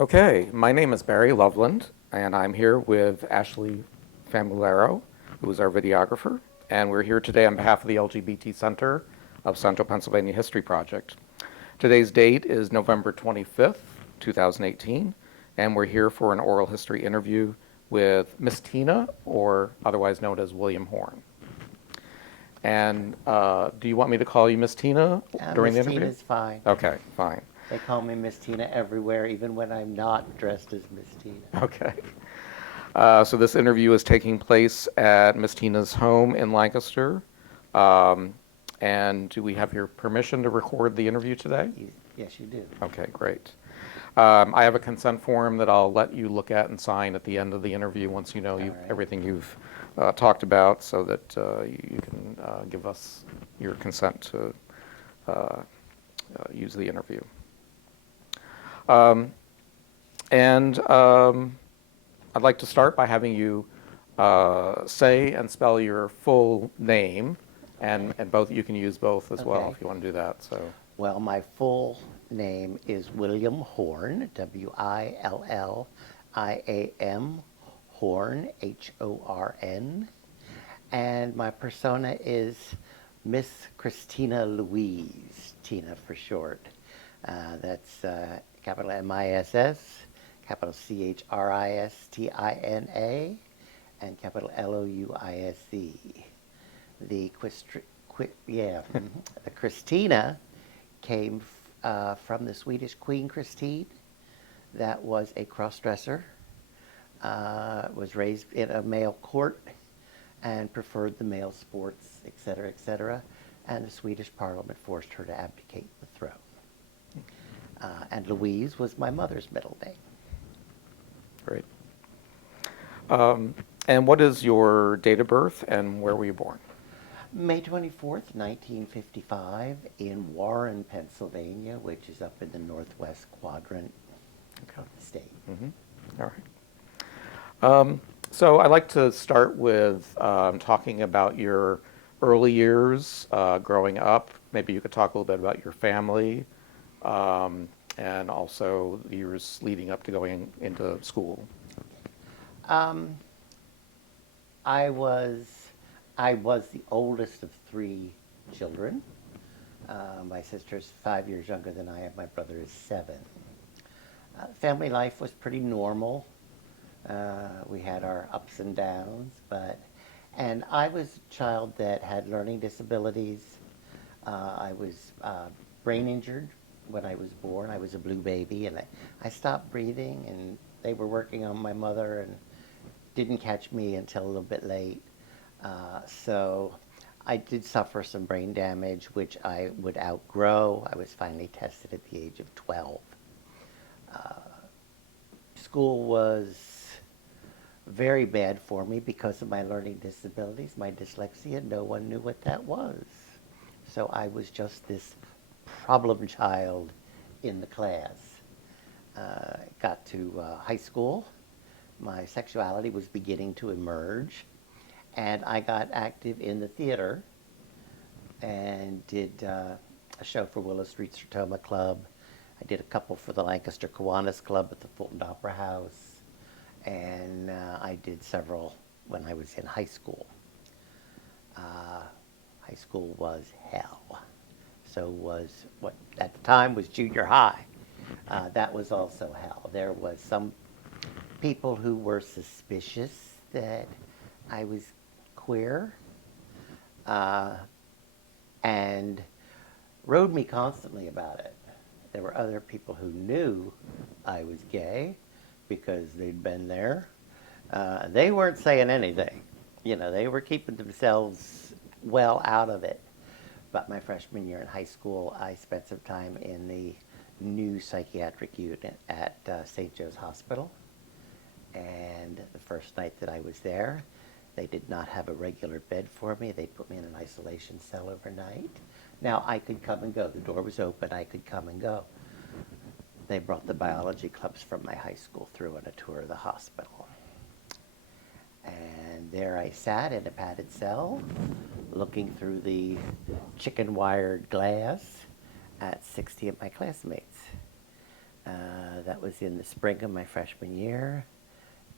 Okay, my name is Barry Loveland, and I'm here with Ashley Famularo, who is our videographer, and we're here today on behalf of the LGBT Center of Central Pennsylvania History Project. Today's date is November 25th, 2018, and we're here for an oral history interview with Miss Tina, or otherwise known as William Horn. And do you want me to call you Miss Tina during the Miss interview? Tina's fine. Okay, fine. They call me Miss Tina everywhere, even when I'm not dressed as Miss Tina. Okay. So this interview is taking place at Miss Tina's home in Lancaster. Um, and do we have your permission to record the interview today? Yes, you do. Okay, great. I have a consent form that I'll let you look at and sign at the end of the interview once you know All right. everything you've talked about, so that you can give us your consent to use the interview. And I'd like to start by having you say and spell your full name, and both you can use both as well Okay. if you want to do that. So, Well, my full name is William Horn, William Horn, Horn. And my persona is Miss Christina Louise, Tina for short. That's capital M-I-S-S, capital C-H-R-I-S-T-I-N-A, and capital L-O-U-I-S-E. The the Christina came from the Swedish Queen Christine. That was a cross-dresser, was raised in a male court, and preferred the male sports, etc., etc. And the Swedish Parliament forced her to abdicate the throne. And Louise was my mother's middle name. great. And what is your date of birth and where were you born? May 24th, 1955, in Warren, Pennsylvania, which is up in the northwest quadrant Okay. of the state. All right. So I'd like to start with talking about your early years growing up. Maybe you could talk a little bit about your family and also the years leading up to going into school. Um, I was I was the oldest of three children. My sister's 5 years younger than I am. My brother is 7. Family life was pretty normal. We had our ups and downs, and I was a child that had learning disabilities. I was brain injured when I was born. I was a blue baby, and I stopped breathing, and they were working on my mother and didn't catch me until a little bit late. So I did suffer some brain damage, which I would outgrow. I was finally tested at the age of 12. School was very bad for me because of my learning disabilities, my dyslexia. No one knew what that was. So I was just this problem child in the class. Got to high school. My sexuality was beginning to emerge, and I got active in the theater and did a show for Willow Street Sertoma Club. I did a couple for the Lancaster Kiwanis Club at the Fulton Opera House, and I did several when I was in high school. High school was hell. So was what at the time was junior high. That was also hell. There was some people who were suspicious that I was queer and rode me constantly about it. There were other people who knew I was gay because they'd been there. They weren't saying anything. You know, they were keeping themselves well out of it. But my freshman year in high school, I spent some time in the new psychiatric unit at St. Joe's Hospital. And the first night that I was there, they did not have a regular bed for me. They put me in an isolation cell overnight. Now, I could come and go. The door was open. I could come and go. They brought the biology clubs from my high school through on a tour of the hospital. And there I sat in a padded cell, looking through the chicken-wired glass at 60 of my classmates. That was in the spring of my freshman year,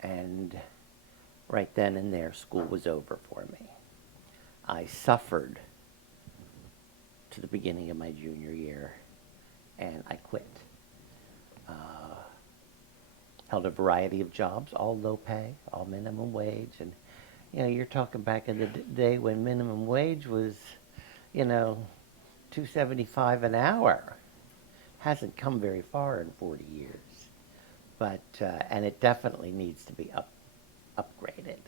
and right then and there, school was over for me. I suffered to the beginning of my junior year, and I quit. Held a variety of jobs, all low pay, all minimum wage, and you're talking back in the day when minimum wage was, you know, 275 an hour. Hasn't come very far in 40 years, but and it definitely needs to be upgraded.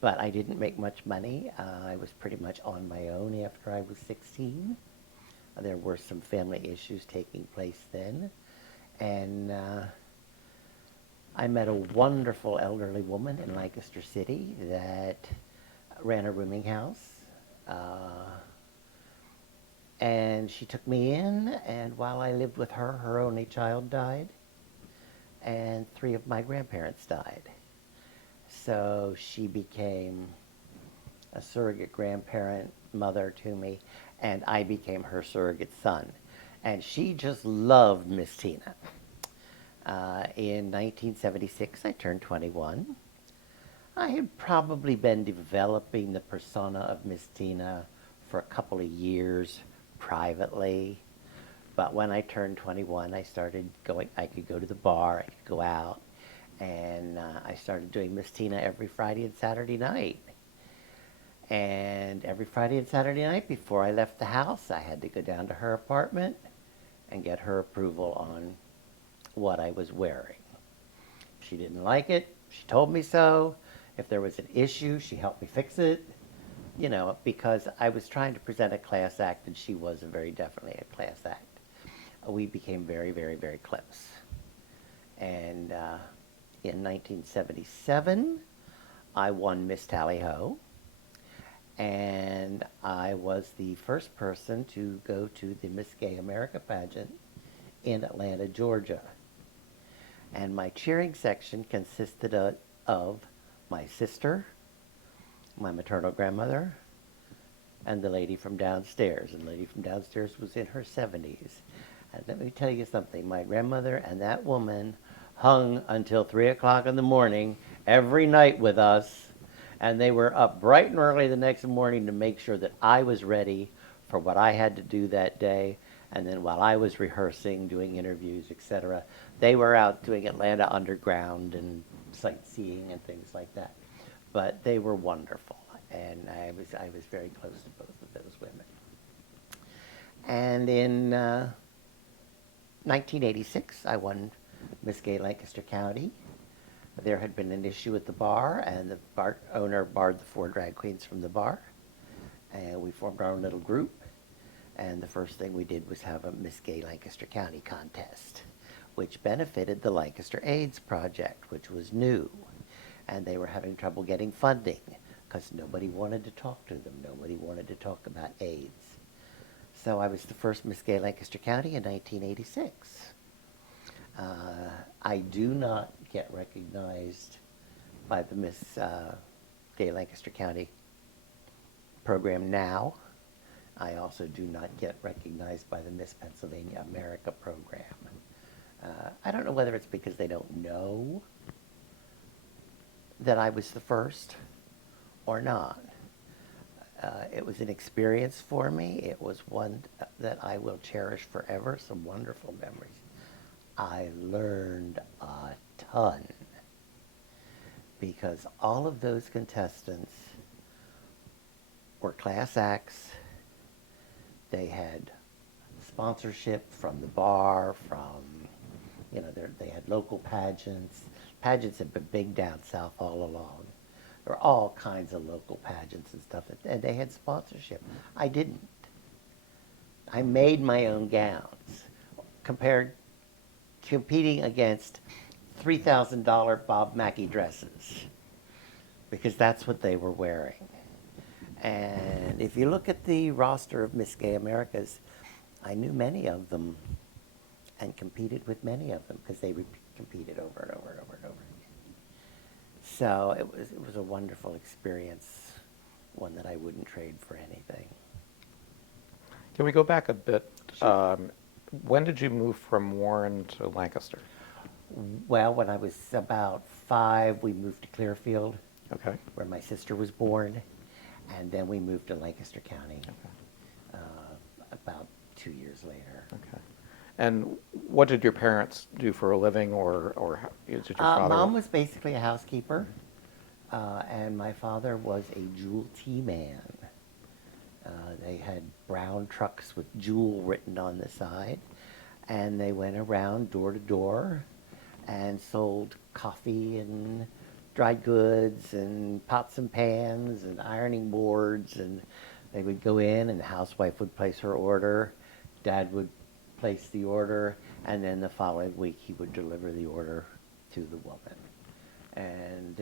But I didn't make much money. I was pretty much on my own after I was 16. There were some family issues taking place then, and I met a wonderful elderly woman in Lancaster City that ran a rooming house. And she took me in, and while I lived with her, her only child died, and 3 of my grandparents died. So she became a surrogate grandparent, mother to me, and I became her surrogate son. And she just loved Miss Tina. In 1976, I turned 21. I had probably been developing the persona of Miss Tina for a couple of years privately. But when I turned 21, I started going, I could go to the bar, I could go out, and I started doing Miss Tina every Friday and Saturday night. And every Friday and Saturday night before I left the house, I had to go down to her apartment and get her approval on what I was wearing. If she didn't like it, she told me so. If there was an issue, she helped me fix it. Because I was trying to present a class act, and she was very definitely a class act. We became very, very, very close. And in 1977, I won Miss Tally-Ho, and I was the first person to go to the Miss Gay America pageant in Atlanta, Georgia. And my cheering section consisted of my sister, my maternal grandmother, and the lady from downstairs. And the lady from downstairs was in her 70s. And let me tell you something, my grandmother and that woman hung until 3 o'clock in the morning every night with us. And they were up bright and early the next morning to make sure that I was ready for what I had to do that day. And then while I was rehearsing, doing interviews, etc., they were out doing Atlanta Underground and sightseeing and things like that. But they were wonderful, and I was very close to both of those women. And in 1986, I won Miss Gay Lancaster County. There had been an issue at the bar, and the bar owner barred the 4 drag queens from the bar. And we formed our own little group. And the first thing we did was have a Miss Gay Lancaster County contest, which benefited the Lancaster AIDS Project, which was new. And they were having trouble getting funding because nobody wanted to talk to them. Nobody wanted to talk about AIDS. So I was the first Miss Gay Lancaster County in 1986. I do not get recognized by the Miss Gay Lancaster County program now. I also do not get recognized by the Miss Pennsylvania America program. I don't know whether it's because they don't know that I was the first or not. It was an experience for me. It was one that I will cherish forever, some wonderful memories. I learned a ton because all of those contestants were class acts. They had sponsorship from the bar, they had local pageants. Pageants have been big down south all along. There were all kinds of local pageants and stuff, and they had sponsorship. I didn't. I made my own gowns, competing against $3,000 Bob Mackie dresses, because that's what they were wearing. And if you look at the roster of Miss Gay Americas, I knew many of them and competed with many of them because they competed over and over and over and over again. So it was a wonderful experience, one that I wouldn't trade for anything. Can we go back a bit? Sure. When did you move from Warren to Lancaster? Well, when I was about 5, we moved to Clearfield, Okay. where my sister was born, and then we moved to Lancaster County uh, about 2 years later. Okay. And what did your parents do for a living, did your father? Mom was basically a housekeeper, and my father was a jewel tea man. They had brown trucks with jewel written on the side, and they went around door to door and sold coffee and dried goods and pots and pans and ironing boards. And they would go in, and the housewife would place her order. Dad would place the order, and then the following week he would deliver the order to the woman. And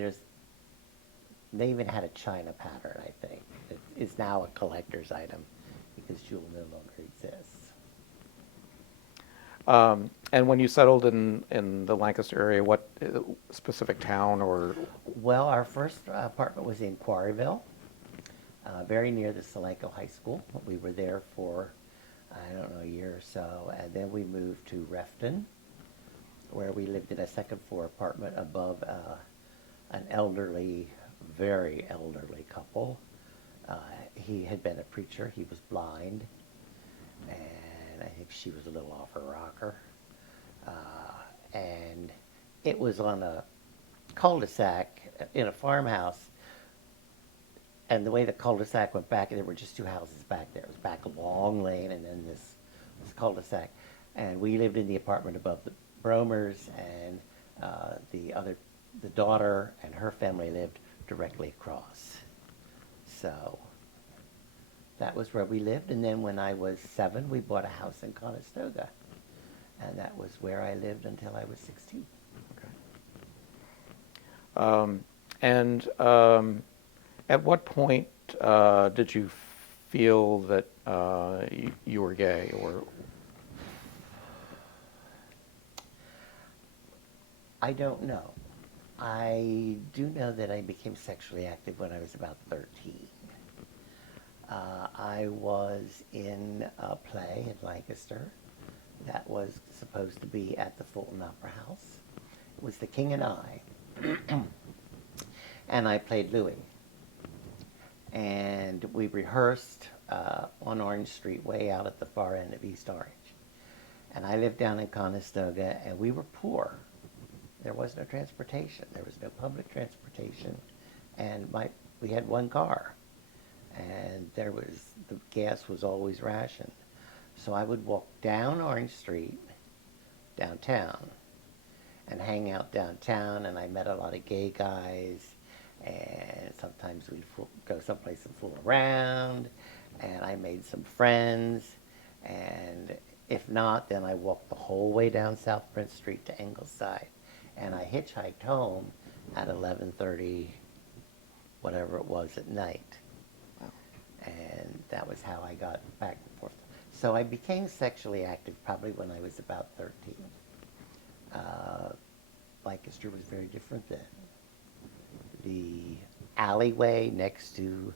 they even had a china pattern, I think. It's now a collector's item because jewel no longer exists. And when you settled in the Lancaster area, what specific town or? Well, our first apartment was in Quarryville, very near the Solanco High School. We were there for, I don't know, a year or so, and then we moved to Refton, where we lived in a second floor apartment above an elderly, very elderly couple. He had been a preacher. He was blind, and I think she was a little off her rocker. And it was on a cul-de-sac in a farmhouse. And the way the cul-de-sac went back, there were just 2 houses back there. It was back a long lane and then this cul-de-sac. And we lived in the apartment above the Bromers, and the daughter and her family lived directly across. So that was where we lived. And then when I was 7, we bought a house in Conestoga. And that was where I lived until I was 16. Okay. At what point did you feel that you were gay, or? I don't know. I do know that I became sexually active when I was about 13. I was in a play in Lancaster that was supposed to be at the Fulton Opera House. It was The King and I. And I played Louis. And we rehearsed on Orange Street, way out at the far end of East Orange. And I lived down in Conestoga, and we were poor. There was no transportation. There was no public transportation. And we had 1 car. And the gas was always rationed. So I would walk down Orange Street, downtown, and hang out downtown, and I met a lot of gay guys, and sometimes we'd go someplace and fool around, and I made some friends, and if not, then I walked the whole way down South Prince Street to Ingleside, and I hitchhiked home at 11:30, whatever it was, at night. And that was how I got back and forth. So I became sexually active probably when I was about 13. Lancaster was very different then. The alleyway next to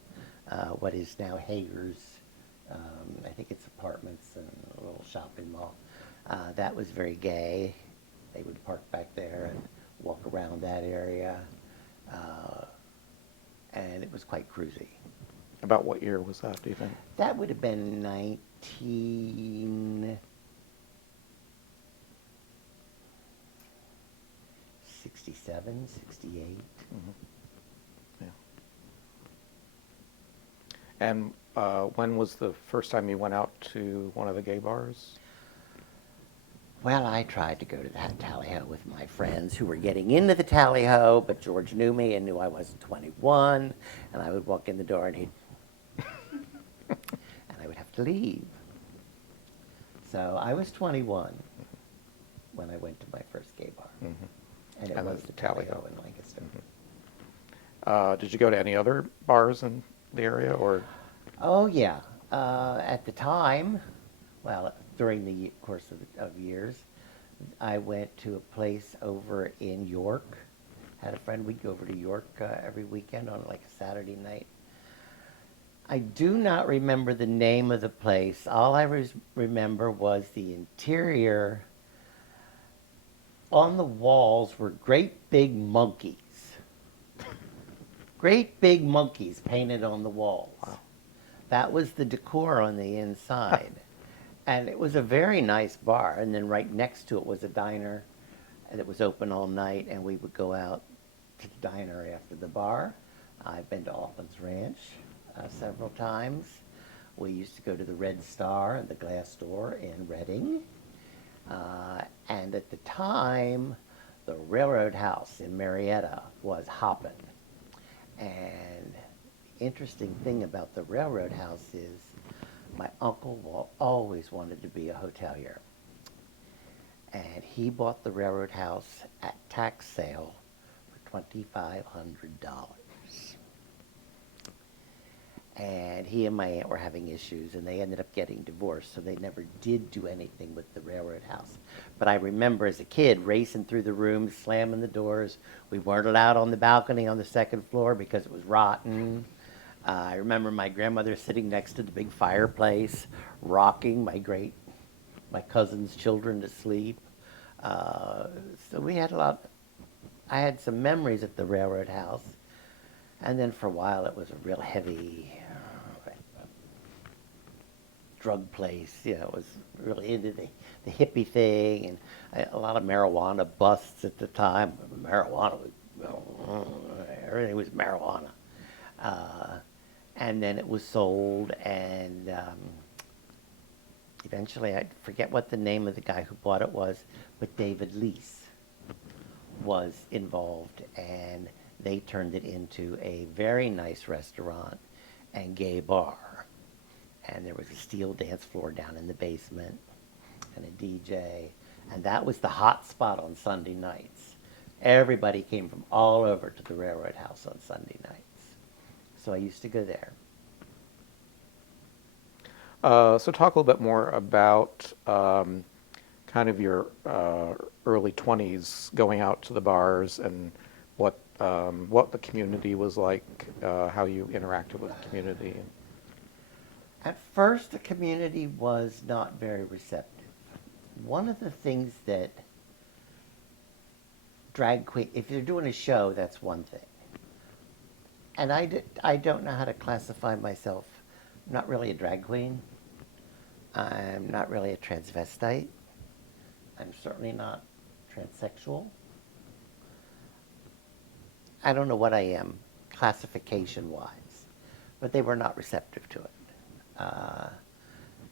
what is now Hager's, I think it's apartments and a little shopping mall, that was very gay. They would park back there and walk around that area. And it was quite cruisy. About what year was that, do you think? That would have been 1967, 68. Mm-hmm. Yeah. And when was the first time you went out to one of the gay bars? Well, I tried to go to that tally-ho with my friends who were getting into the tally-ho, but George knew me and knew I wasn't 21, and I would walk in the door and he'd... and I would have to leave. So I was 21 when I went to my first gay bar. Mm-hmm. And it And was the the tally-ho Tally-Ho. in Lancaster. Mm-hmm. Did you go to any other bars in the area, or? Oh, yeah. At the time, well, during the course of years, I went to a place over in York. Had a friend, we'd go over to York every weekend on like a Saturday night. I do not remember the name of the place. All I remember was the interior. On the walls were great big monkeys. Great big monkeys painted on the walls. Wow. That was the decor on the inside. And it was a very nice bar. And then right next to it was a diner that was open all night, and we would go out to the diner after the bar. I've been to Alton's Ranch several times. We used to go to the Red Star and the Glass Door in Reading. And at the time, the Railroad House in Marietta was hopping. And the interesting thing about the Railroad House is my uncle always wanted to be a hotelier. And he bought the Railroad House at tax sale for $2,500. And he and my aunt were having issues, and they ended up getting divorced, so they never did do anything with the Railroad House. But I remember as a kid racing through the rooms, slamming the doors. We weren't allowed on the balcony on the second floor because it was rotten. I remember my grandmother sitting next to the big fireplace, rocking my cousin's children to sleep. So we had I had some memories at the Railroad House. And then for a while it was a real heavy drug place. You know, it was really into the hippie thing, and a lot of marijuana busts at the time. Everything was marijuana. And then it was sold, and eventually, I forget what the name of the guy who bought it was, but David Lease was involved, and they turned it into a very nice restaurant and gay bar. And there was a steel dance floor down in the basement and a DJ. And that was the hot spot on Sunday nights. Everybody came from all over to the Railroad House on Sunday nights. So I used to go there. So talk a little bit more about kind of your early 20s going out to the bars and what the community was like, how you interacted with the community. At first, the community was not very receptive. One of the things that drag queen, if you're doing a show, that's one thing. And I don't know how to classify myself. I'm not really a drag queen. I'm not really a transvestite. I'm certainly not transsexual. I don't know what I am, classification-wise, but they were not receptive to it.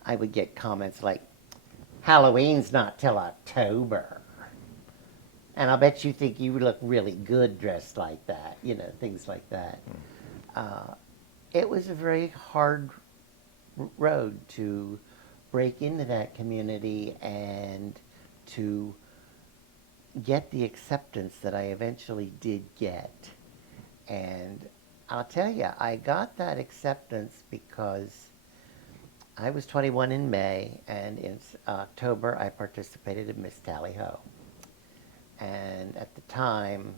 I would get comments like, Halloween's not till October. And I'll bet you think you look really good dressed like that, you know, things like that. It was a very hard road to break into that community and to get the acceptance that I eventually did get. And I'll tell you, I got that acceptance because I was 21 in May, and in October I participated in Miss Tally Ho. And at the time,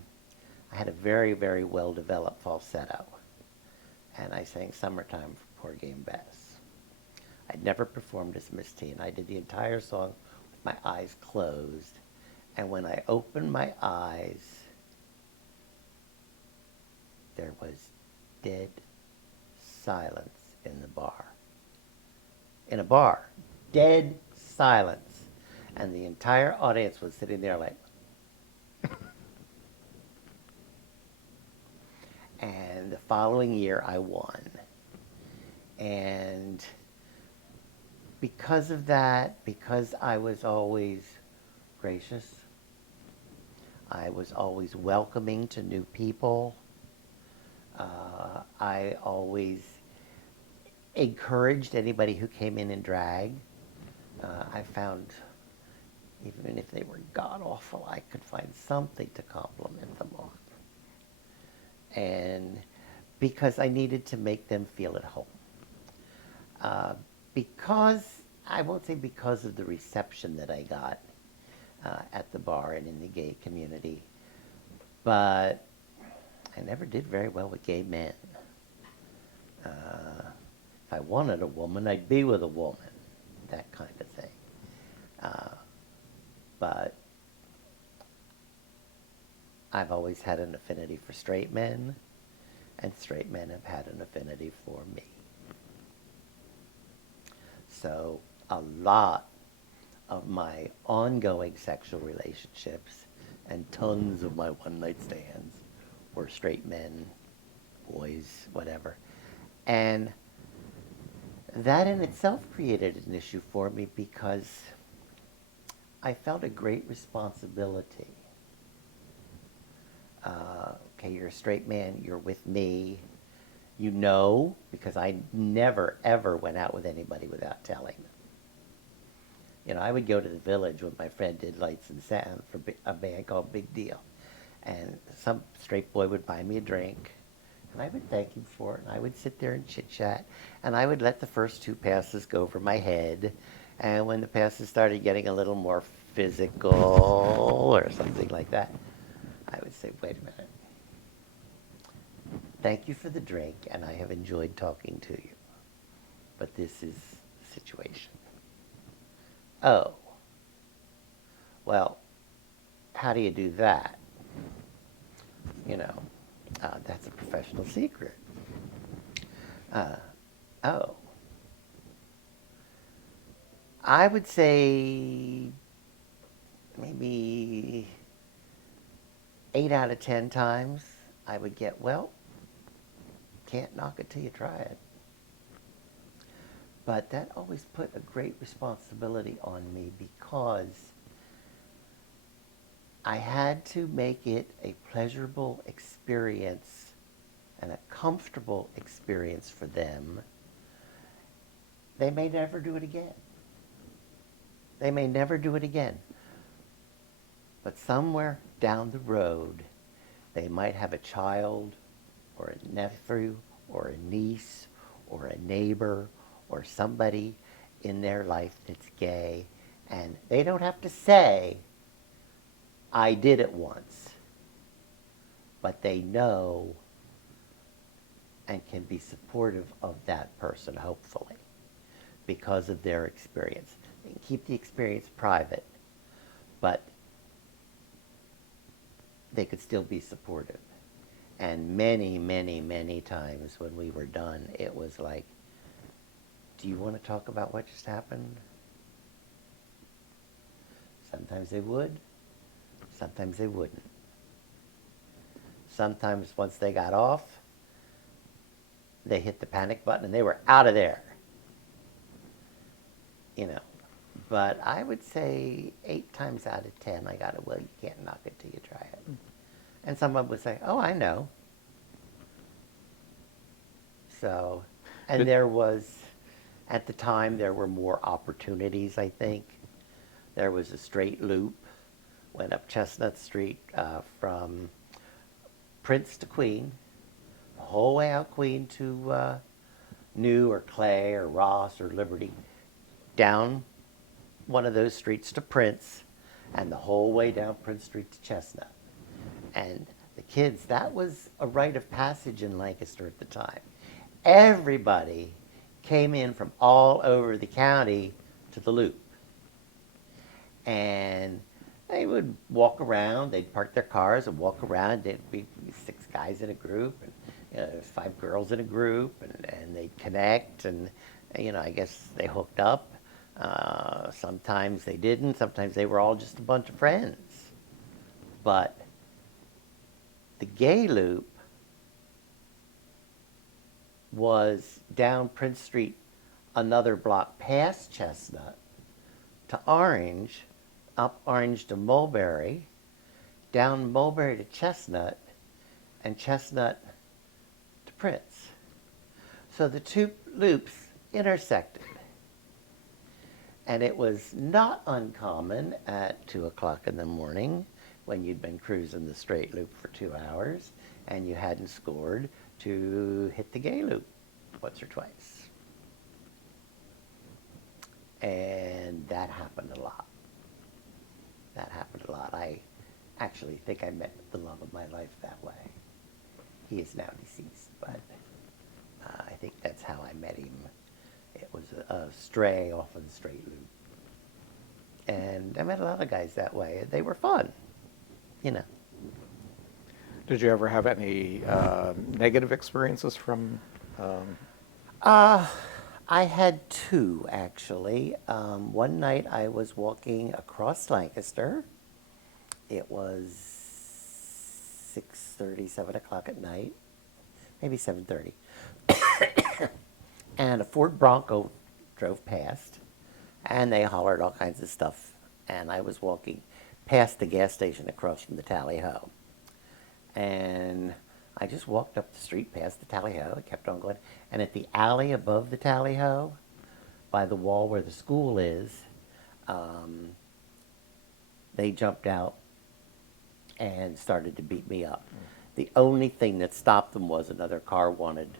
I had a very, very well-developed falsetto. And I sang Summertime for Poor Game Bess. I'd never performed as Miss T, and I did the entire song with my eyes closed. And when I opened my eyes, there was dead silence in the bar. In a bar, dead silence. And the entire audience was sitting there like, and the following year I won. And because of that, because I was always gracious, I was always welcoming to new people, I always encouraged anybody who came in drag. I found, even if they were god-awful, I could find something to compliment them on. And because I needed to make them feel at home. Because, I won't say because of the reception that I got at the bar and in the gay community, but I never did very well with gay men. If I wanted a woman, I'd be with a woman, that kind of thing. But I've always had an affinity for straight men, and straight men have had an affinity for me. So a lot of my ongoing sexual relationships and tons of my one-night stands were straight men, boys, whatever. And that in itself created an issue for me because I felt a great responsibility. Okay, you're a straight man, you're with me. You know, because I never, ever went out with anybody without telling them. You know, I would go to the Village when my friend did Lights and Sound for a band called Big Deal. And some straight boy would buy me a drink, and I would thank him for it, and I would sit there and chit-chat, and I would let the first two passes go over my head, and when the passes started getting a little more physical or something like that, I would say, wait a minute. Thank you for the drink, and I have enjoyed talking to you. But this is the situation. Oh. Well, how do you do that? You know, that's a professional secret. Oh. I would say maybe 8 out of 10 times I would get, well, can't knock it till you try it. But that always put a great responsibility on me because I had to make it a pleasurable experience and a comfortable experience for them. They may never do it again. They may never do it again. But somewhere down the road, they might have a child or a nephew or a niece or a neighbor or somebody in their life that's gay, and they don't have to say, I did it once, but they know and can be supportive of that person, hopefully, because of their experience. They can keep the experience private, but they could still be supportive. And many, many, many times when we were done, it was like, do you want to talk about what just happened? Sometimes they would, sometimes they wouldn't. Sometimes once they got off, they hit the panic button and they were out of there. You know, but I would say 8 times out of 10, I got it, well, you can't knock it till you try it. And someone would say, oh, I know. So, and there was, at the time, there were more opportunities, I think. There was a straight loop, went up Chestnut Street from Prince to Queen, the whole way out Queen to New or Clay or Ross or Liberty, down one of those streets to Prince, and the whole way down Prince Street to Chestnut. And the kids, that was a rite of passage in Lancaster at the time. Everybody came in from all over the county to the loop. And they would walk around, they'd park their cars and walk around. There'd be 6 guys in a group, and 5 girls in a group, and they'd connect, and I guess they hooked up. Sometimes they didn't, sometimes they were all just a bunch of friends. But the gay loop was down Prince Street, another block past Chestnut, to Orange, up Orange to Mulberry, down Mulberry to Chestnut, and Chestnut to Prince. So the 2 loops intersected. And it was not uncommon at 2 o'clock in the morning, when you'd been cruising the straight loop for 2 hours, and you hadn't scored, to hit the gay loop once or twice. And that happened a lot. That happened a lot. I actually think I met the love of my life that way. He is now deceased, but I think that's how I met him. stray off of the straight loop. And I met a lot of guys that way. They were fun, you know. Did you ever have any negative experiences from? I had two, actually. One night I was walking across Lancaster. It was 6:30, 7 o'clock at night, maybe 7:30. And a Ford Bronco drove past, and they hollered all kinds of stuff. And I was walking past the gas station across from the Tally Ho. And I just walked up the street past the Tally Ho and kept on going. And at the alley above the Tally Ho, by the wall where the school is, they jumped out and started to beat me up. The only thing that stopped them was another car wanted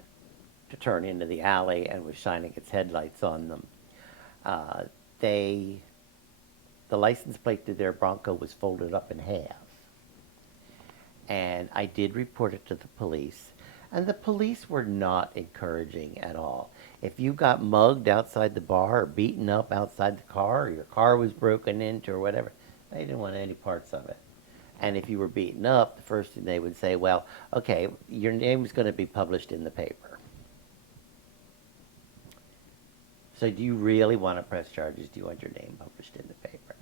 to turn into the alley and was shining its headlights on them. The license plate to their Bronco was folded up in half. And I did report it to the police. And the police were not encouraging at all. If you got mugged outside the bar or beaten up outside the car, or your car was broken into or whatever, they didn't want any parts of it. And if you were beaten up, the first thing they would say, well, okay, your name's going to be published in the paper. So do you really want to press charges? Do you want your name published in the paper?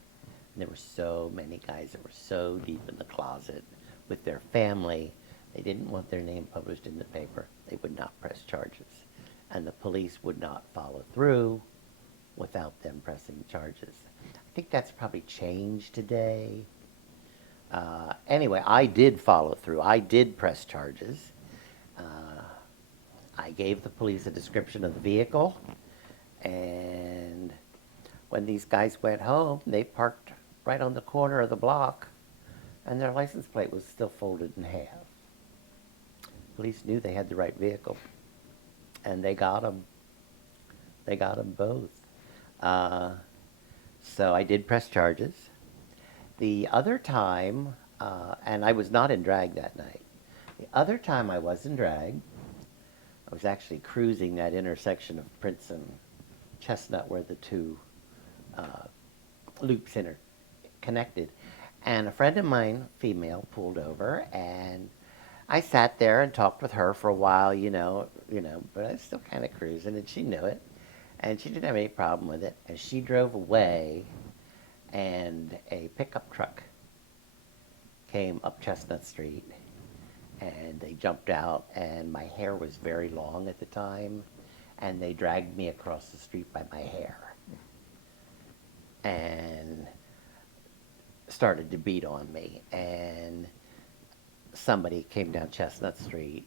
And there were so many guys that were so deep in the closet with their family, they didn't want their name published in the paper. They would not press charges. And the police would not follow through without them pressing charges. I think that's probably changed today. Anyway, I did follow through. I did press charges. I gave the police a description of the vehicle. And when these guys went home, they parked right on the corner of the block, and their license plate was still folded in half. Police knew they had the right vehicle, and they got them. They got them both. So I did press charges. The other time, and I was not in drag that night. The other time I was in drag, I was actually cruising that intersection of Prince and Chestnut where the two loops connected. And a friend of mine, female, pulled over, and I sat there and talked with her for a while, but I was still kind of cruising, and she knew it. And she didn't have any problem with it. And she drove away, and a pickup truck came up Chestnut Street, and they jumped out, and my hair was very long at the time, and they dragged me across the street by my hair and started to beat on me. And somebody came down Chestnut Street,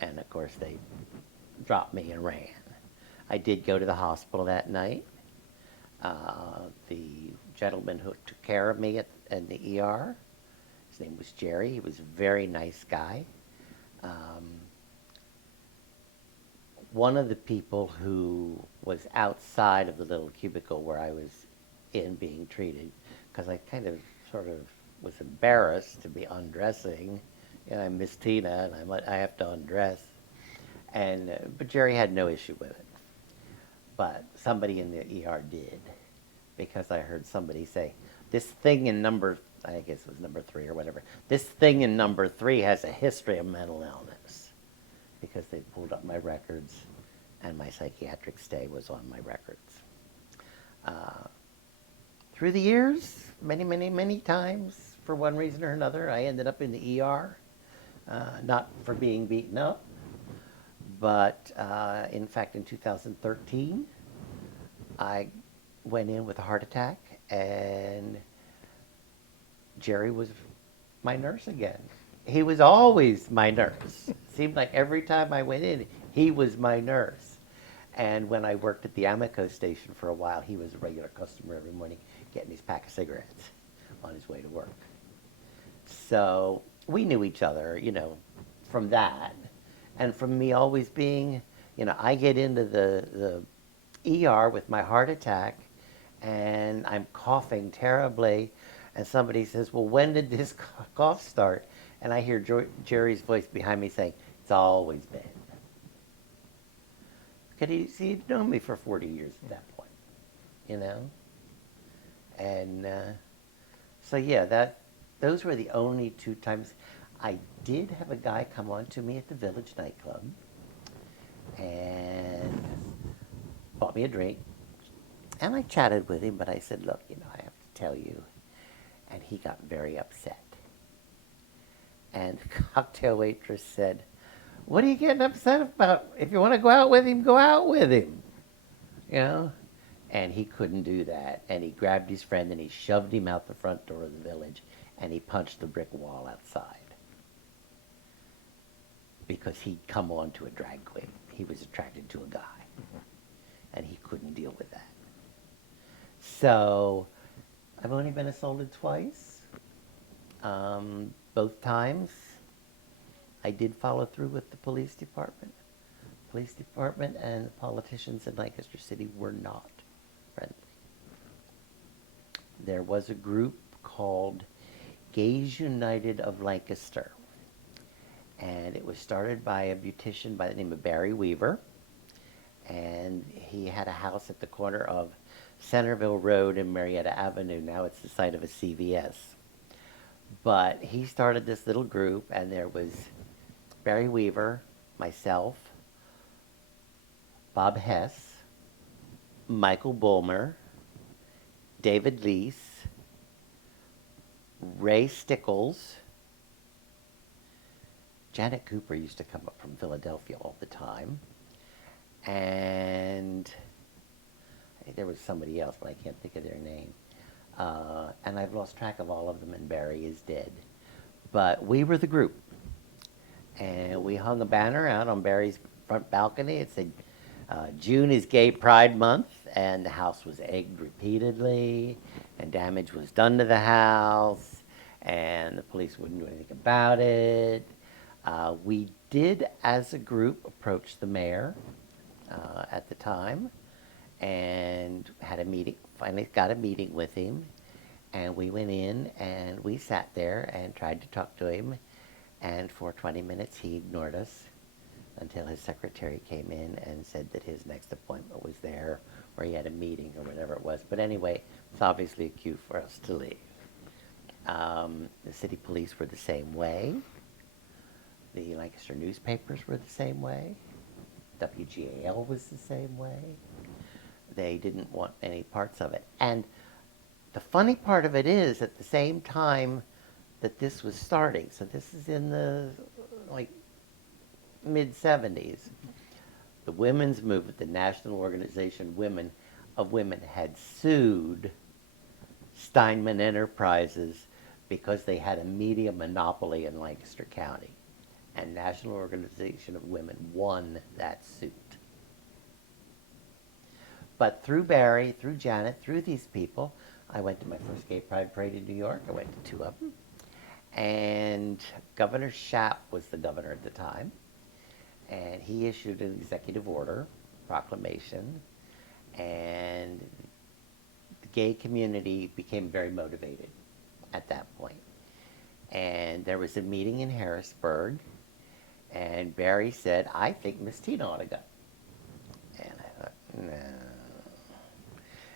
and of course they dropped me and ran. I did go to the hospital that night. The gentleman who took care of me in the ER, his name was Jerry. He was a very nice guy. One of the people who was outside of the little cubicle where I was in being treated, because I kind of sort of was embarrassed to be undressing. I'm Miss Tina, and I have to undress. But Jerry had no issue with it. But somebody in the ER did, because I heard somebody say, this thing in I guess it was number 3 or whatever, this thing in number 3 has a history of mental illness, because they pulled up my records, and my psychiatric stay was on my records. Through the years, many, many, many times, for one reason or another, I ended up in the ER, not for being beaten up, but in fact, in 2013, I went in with a heart attack, and Jerry was my nurse again. He was always my nurse. Seemed like every time I went in, he was my nurse. And when I worked at the Amoco station for a while, he was a regular customer every morning, getting his pack of cigarettes on his way to work. So we knew each other, from that. And from me always being, I get into the ER with my heart attack, and I'm coughing terribly, and somebody says, well, when did this cough start? And I hear Jerry's voice behind me saying, it's always been. Because he'd known me for 40 years at that point, you know? And so, yeah, those were the only two times. I did have a guy come on to me at the Village nightclub and bought me a drink. And I chatted with him, but I said, look, I have to tell you. And he got very upset. And the cocktail waitress said, what are you getting upset about? If you want to go out with him, go out with him. You know? And he couldn't do that. And he grabbed his friend and he shoved him out the front door of the Village. And he punched the brick wall outside. Because he'd come on to a drag queen. He was attracted to a guy. Mm-hmm. And he couldn't deal with that. So, I've only been assaulted twice. Both times, I did follow through with the police department. Police department and the politicians in Lancaster City were not friendly. There was a group called Gays United of Lancaster. And it was started by a beautician by the name of Barry Weaver. And he had a house at the corner of Centerville Road and Marietta Avenue. Now it's the site of a CVS. But he started this little group, and there was Barry Weaver, myself, Bob Hess, Michael Bulmer, David Lease, Ray Stickles. Janet Cooper used to come up from Philadelphia all the time. And there was somebody else, but I can't think of their name. And I've lost track of all of them, and Barry is dead. But we were the group. And we hung a banner out on Barry's front balcony. It said, June is Gay Pride Month, and the house was egged repeatedly, and damage was done to the house, and the police wouldn't do anything about it. We did, as a group, approach the mayor at the time, and had a meeting, finally got a meeting with him, and we went in, and we sat there and tried to talk to him, and for 20 minutes he ignored us until his secretary came in and said that his next appointment was there, or he had a meeting, or whatever it was. But anyway, it's obviously a cue for us to leave. The city police were the same way. The Lancaster newspapers were the same way. WGAL was the same way. They didn't want any parts of it. And the funny part of it is, at the same time that this was starting, so this is in the mid-70s, the women's movement, the National Organization of Women, had sued Steinman Enterprises because they had a media monopoly in Lancaster County. And National Organization of Women won that suit. But through Barry, through Janet, through these people, I went to my first gay pride parade in New York. I went to two of them. And Governor Schaap was the governor at the time. And he issued an executive order, proclamation, and the gay community became very motivated at that point. And there was a meeting in Harrisburg, and Barry said, I think Miss Tina ought to go. And I thought, no.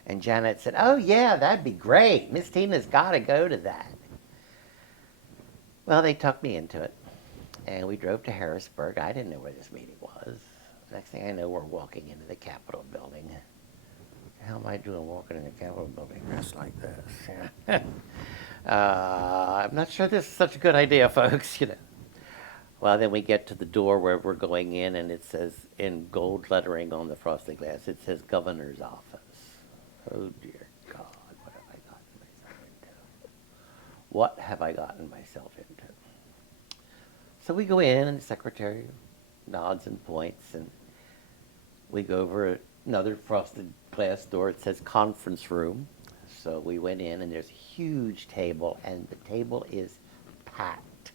And Janet said, oh yeah, that'd be great. Miss Tina's got to go to that. Well, they tucked me into it, and we drove to Harrisburg. I didn't know where this meeting was. Next thing I know, we're walking into the Capitol building. What the hell am I doing walking in the Capitol building dressed like this? I'm not sure this is such a good idea, folks, Well, then we get to the door where we're going in, and it says, in gold lettering on the frosted glass, it says Governor's Office. Oh, dear God, what have I gotten myself into? What have I gotten myself into? So we go in, and the secretary nods and points, and we go over another frosted glass door. It says conference room. So we went in, and there's a huge table, and the table is packed.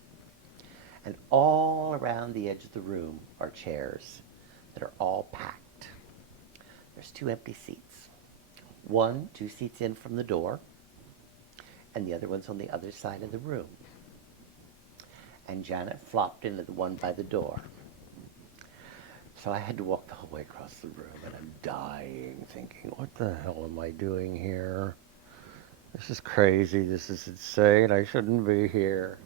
And all around the edge of the room are chairs that are all packed. There's 2 empty seats. 2 seats in from the door, and the other one's on the other side of the room. And Janet flopped into the one by the door. So I had to walk the whole way across the room, and I'm dying, thinking, what the hell am I doing here? This is crazy. This is insane. I shouldn't be here.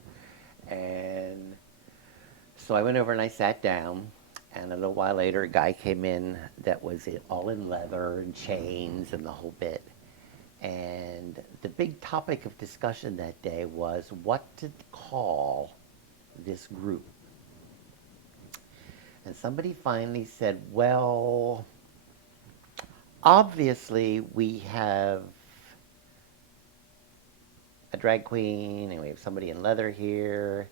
And so I went over and I sat down, and a little while later, a guy came in that was all in leather and chains and the whole bit. And the big topic of discussion that day was what to call this group. And somebody finally said, well, obviously we have a drag queen and we have somebody in leather here,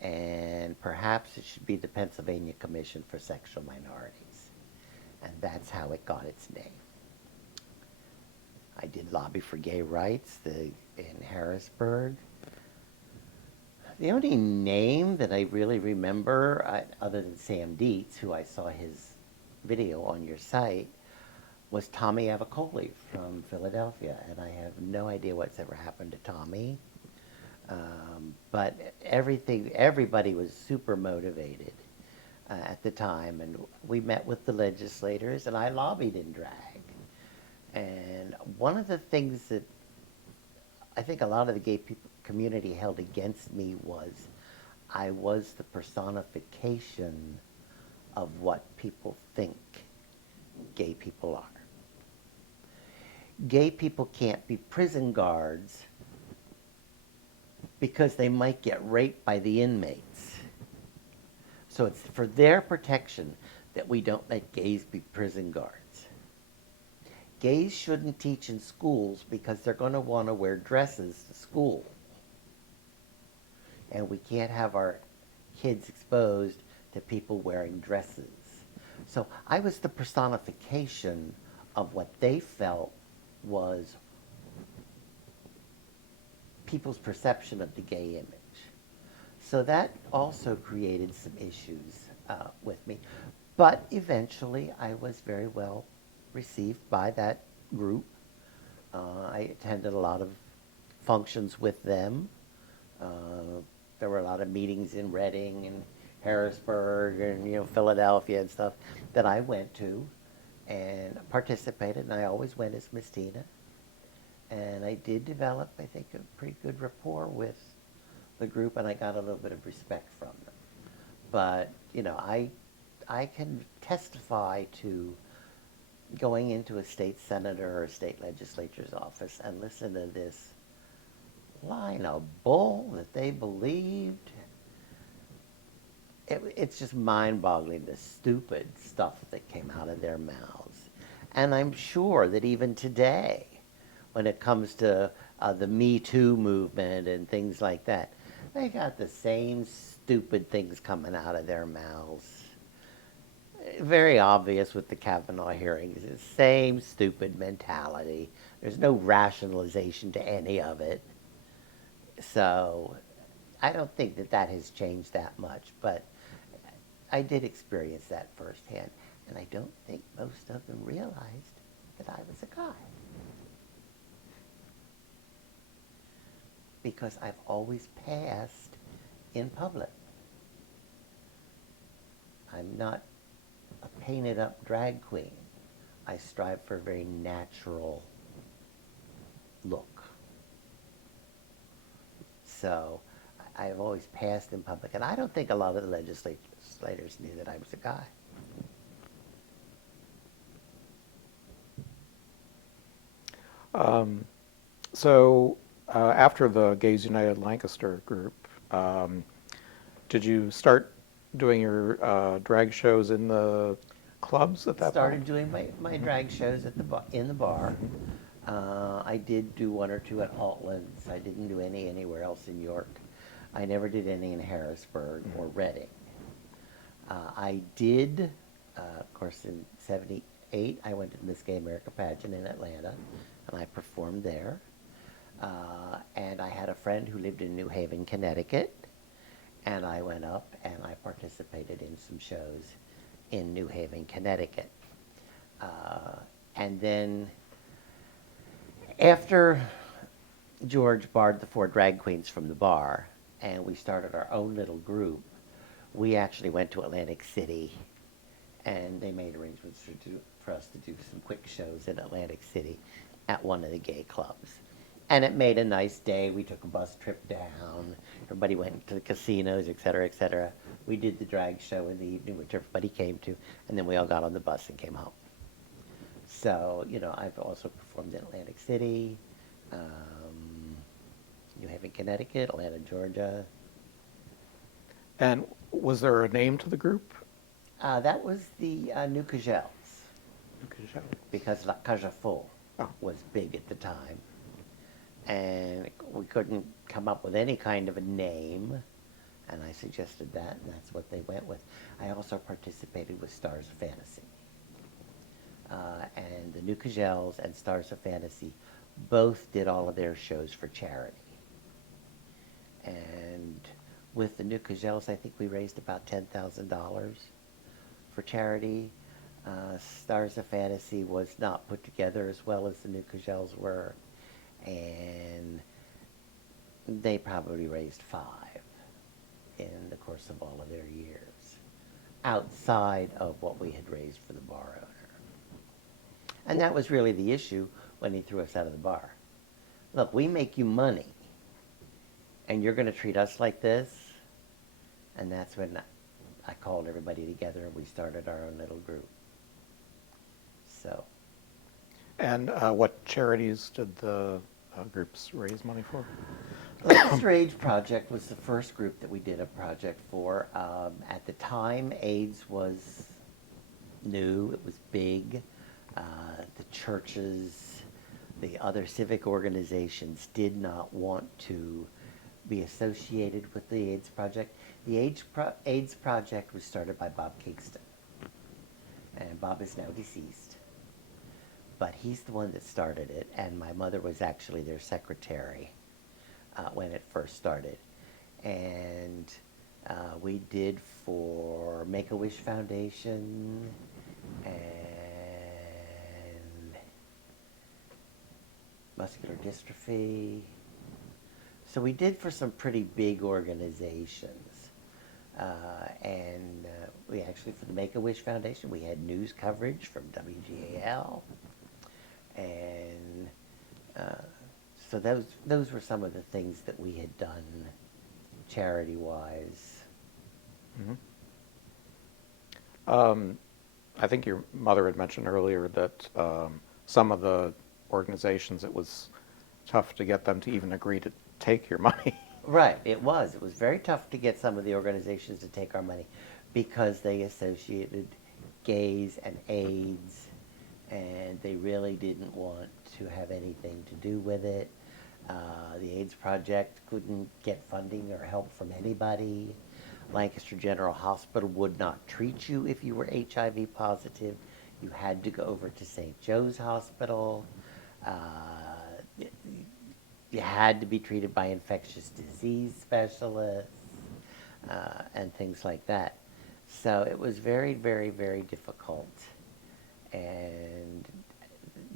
and perhaps it should be the Pennsylvania Commission for Sexual Minorities. And that's how it got its name. I did lobby for gay rights in Harrisburg. The only name that I really remember, other than Sam Dietz, who I saw his video on your site, was Tommy Avicoli from Philadelphia. And I have no idea what's ever happened to Tommy. But everybody was super motivated at the time. And we met with the legislators, and I lobbied in drag. And one of the things that I think a lot of the gay community held against me was I was the personification of what people think gay people are. Gay people can't be prison guards because they might get raped by the inmates. So it's for their protection that we don't let gays be prison guards. Gays shouldn't teach in schools because they're going to want to wear dresses to school. And we can't have our kids exposed to people wearing dresses. So I was the personification of what they felt was people's perception of the gay image. So that also created some issues with me. But eventually I was very well received by that group. I attended a lot of functions with them. There were a lot of meetings in Reading and Harrisburg and Philadelphia and stuff that I went to and participated, and I always went as Miss Tina. And I did develop, I think, a pretty good rapport with the group, and I got a little bit of respect from them. But I can testify to going into a state senator or a state legislature's office and listen to this line of bull that they believed. It's just mind-boggling, the stupid stuff that came out of their mouths. And I'm sure that even today, when it comes to the Me Too movement and things like that, they got the same stupid things coming out of their mouths. Very obvious with the Kavanaugh hearings. It's the same stupid mentality. There's no rationalization to any of it. So I don't think that has changed that much, but I did experience that firsthand, and I don't think most of them realized that I was a guy. Because I've always passed in public. I'm not a painted up drag queen. I strive for a very natural look. So I've always passed in public, and I don't think a lot of the legislators knew that I was a guy. After the Gays United Lancaster group, did you start doing your drag shows in the clubs at that Started point? doing my drag shows at in the bar. I did do one or two at Altland's. I didn't do any anywhere else in York. I never did any in Harrisburg or Reading. I did, of course, in '78, I went to the Miss Gay America pageant in Atlanta, and I performed there. And I had a friend who lived in New Haven, Connecticut, and I went up and I participated in some shows in New Haven, Connecticut. And then after George barred the 4 drag queens from the bar and we started our own little group, we actually went to Atlantic City and they made arrangements for us to do some quick shows in Atlantic City at one of the gay clubs. And it made a nice day. We took a bus trip down. Everybody went to the casinos, et cetera, et cetera. We did the drag show in the evening, which everybody came to, and then we all got on the bus and came home. So, I've also performed in Atlantic City, New Haven, Connecticut, Atlanta, Georgia. And was there a name to the group? That was the New Cagelles, because La Caja Full Oh. was big at the time. And we couldn't come up with any kind of a name, and I suggested that, and that's what they went with. I also participated with Stars of Fantasy. And the New Cagelles and Stars of Fantasy both did all of their shows for charity. And with the New Cagelles, I think we raised about $10,000 for charity. Stars of Fantasy was not put together as well as the New Cagelles were, and they probably raised $5 in the course of all of their years, outside of what we had raised for the bar owner. And that was really the issue when he threw us out of the bar. Look, we make you money, and you're going to treat us like this? And that's when I called everybody together and we started our own little group. So. And what charities did the groups raise money for? The Lancaster AIDS Project was the first group that we did a project for. At the time, AIDS was new, it was big. The churches, the other civic organizations did not want to be associated with the AIDS Project. The AIDS Project was started by Bob Kingston, and Bob is now deceased. But he's the one that started it, and my mother was actually their secretary when it first started. And we did for Make-A-Wish Foundation and Muscular Dystrophy. So we did for some pretty big organizations. And we actually, for the Make-A-Wish Foundation, we had news coverage from WGAL. And so those were some of the things that we had done charity-wise. Mm-hmm. I think your mother had mentioned earlier that some of the organizations, it was tough to get them to even agree to take your money. Right, it was. It was very tough to get some of the organizations to take our money because they associated gays and AIDS, and they really didn't want to have anything to do with it. The AIDS Project couldn't get funding or help from anybody. Lancaster General Hospital would not treat you if you were HIV positive. You had to go over to St. Joe's Hospital. You had to be treated by infectious disease specialists and things like that. So it was very, very, very difficult. And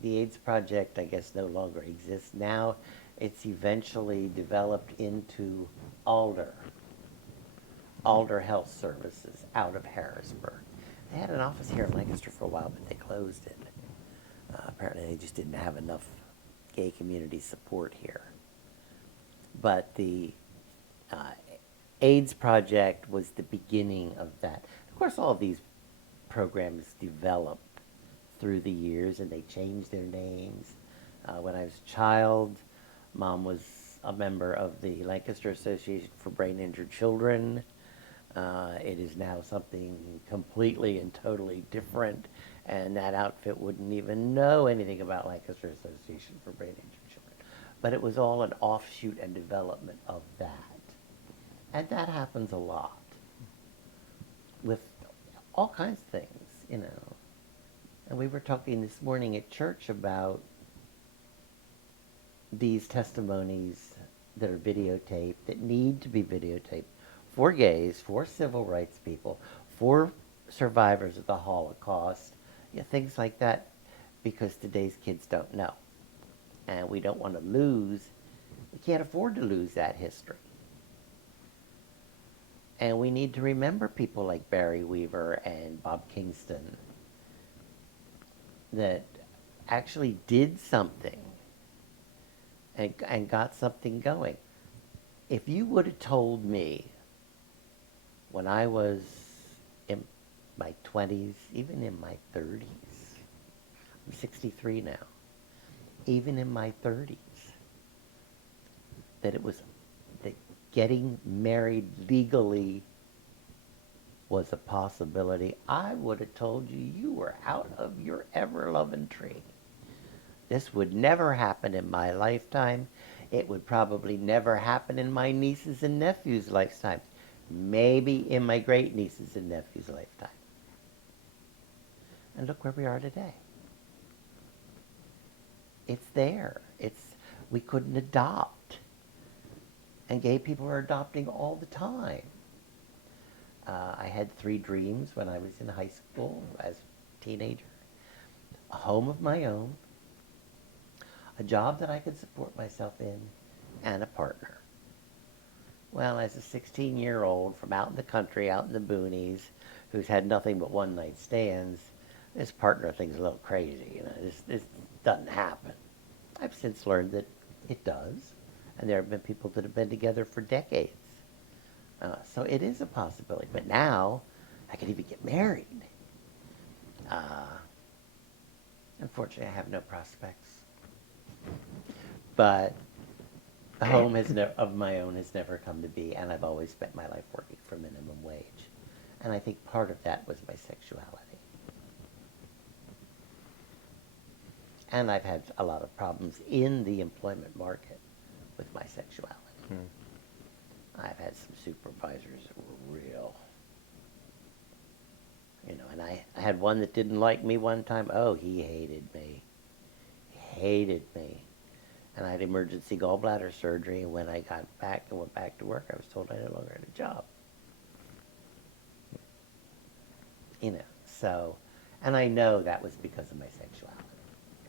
the AIDS Project, I guess, no longer exists. Now it's eventually developed into Alder Health Services out of Harrisburg. They had an office here in Lancaster for a while, but they closed it. Apparently they just didn't have enough gay community support here. But the AIDS Project was the beginning of that. Of course, all of these programs developed through the years, and they changed their names. When I was a child, Mom was a member of the Lancaster Association for Brain Injured Children. It is now something completely and totally different, and that outfit wouldn't even know anything about Lancaster Association for Brain Injured Children. But it was all an offshoot and development of that. And that happens a lot with all kinds of things, And we were talking this morning at church about these testimonies that are videotaped, that need to be videotaped for gays, for civil rights people, for survivors of the Holocaust, things like that, because today's kids don't know. And we don't want to we can't afford to lose that history. And we need to remember people like Barry Weaver and Bob Kingston that actually did something and got something going. If you would have told me when I was in my 20s, even in my 30s, I'm 63 now, even in my 30s, that it was that getting married legally was a possibility, I would have told you you were out of your ever-loving tree. This would never happen in my lifetime. It would probably never happen in my nieces and nephews' lifetime. Maybe in my great nieces and nephews' lifetime. And look where we are today. It's there. We couldn't adopt. And gay people are adopting all the time. I had 3 dreams when I was in high school as a teenager. A home of my own, a job that I could support myself in, and a partner. Well, as a 16-year-old from out in the country, out in the boonies, who's had nothing but one-night stands, this partner thing's a little crazy. You know, this doesn't happen. I've since learned that it does, and there have been people that have been together for decades. So it is a possibility. But now, I could even get married. Unfortunately, I have no prospects. But a home of my own has never come to be, and I've always spent my life working for minimum wage. And I think part of that was my sexuality. And I've had a lot of problems in the employment market with my sexuality. I've had some supervisors that were real. You know, and I had one that didn't like me one time. Oh, he hated me. Hated me. And I had emergency gallbladder surgery, and when I got back and went back to work, I was told I no longer had a job. You know, so, and I know that was because of my sexuality.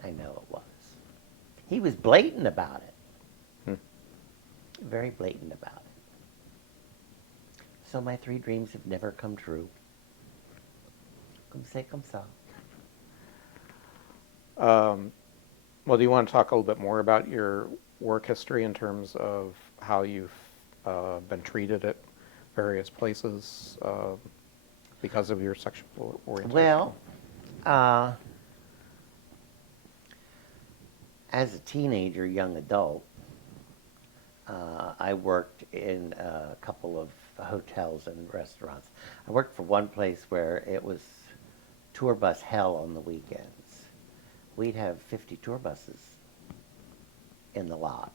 I know it was. He was blatant about it. Very blatant about it. So my 3 dreams have never come true. Comme c'est, comme ça. Well, do you want to talk a little bit more about your work history in terms of how you've been treated at various places because of your sexual orientation? Well, as a teenager, young adult, I worked in a couple of hotels and restaurants. I worked for one place where it was tour bus hell on the weekends. We'd have 50 tour buses in the lot,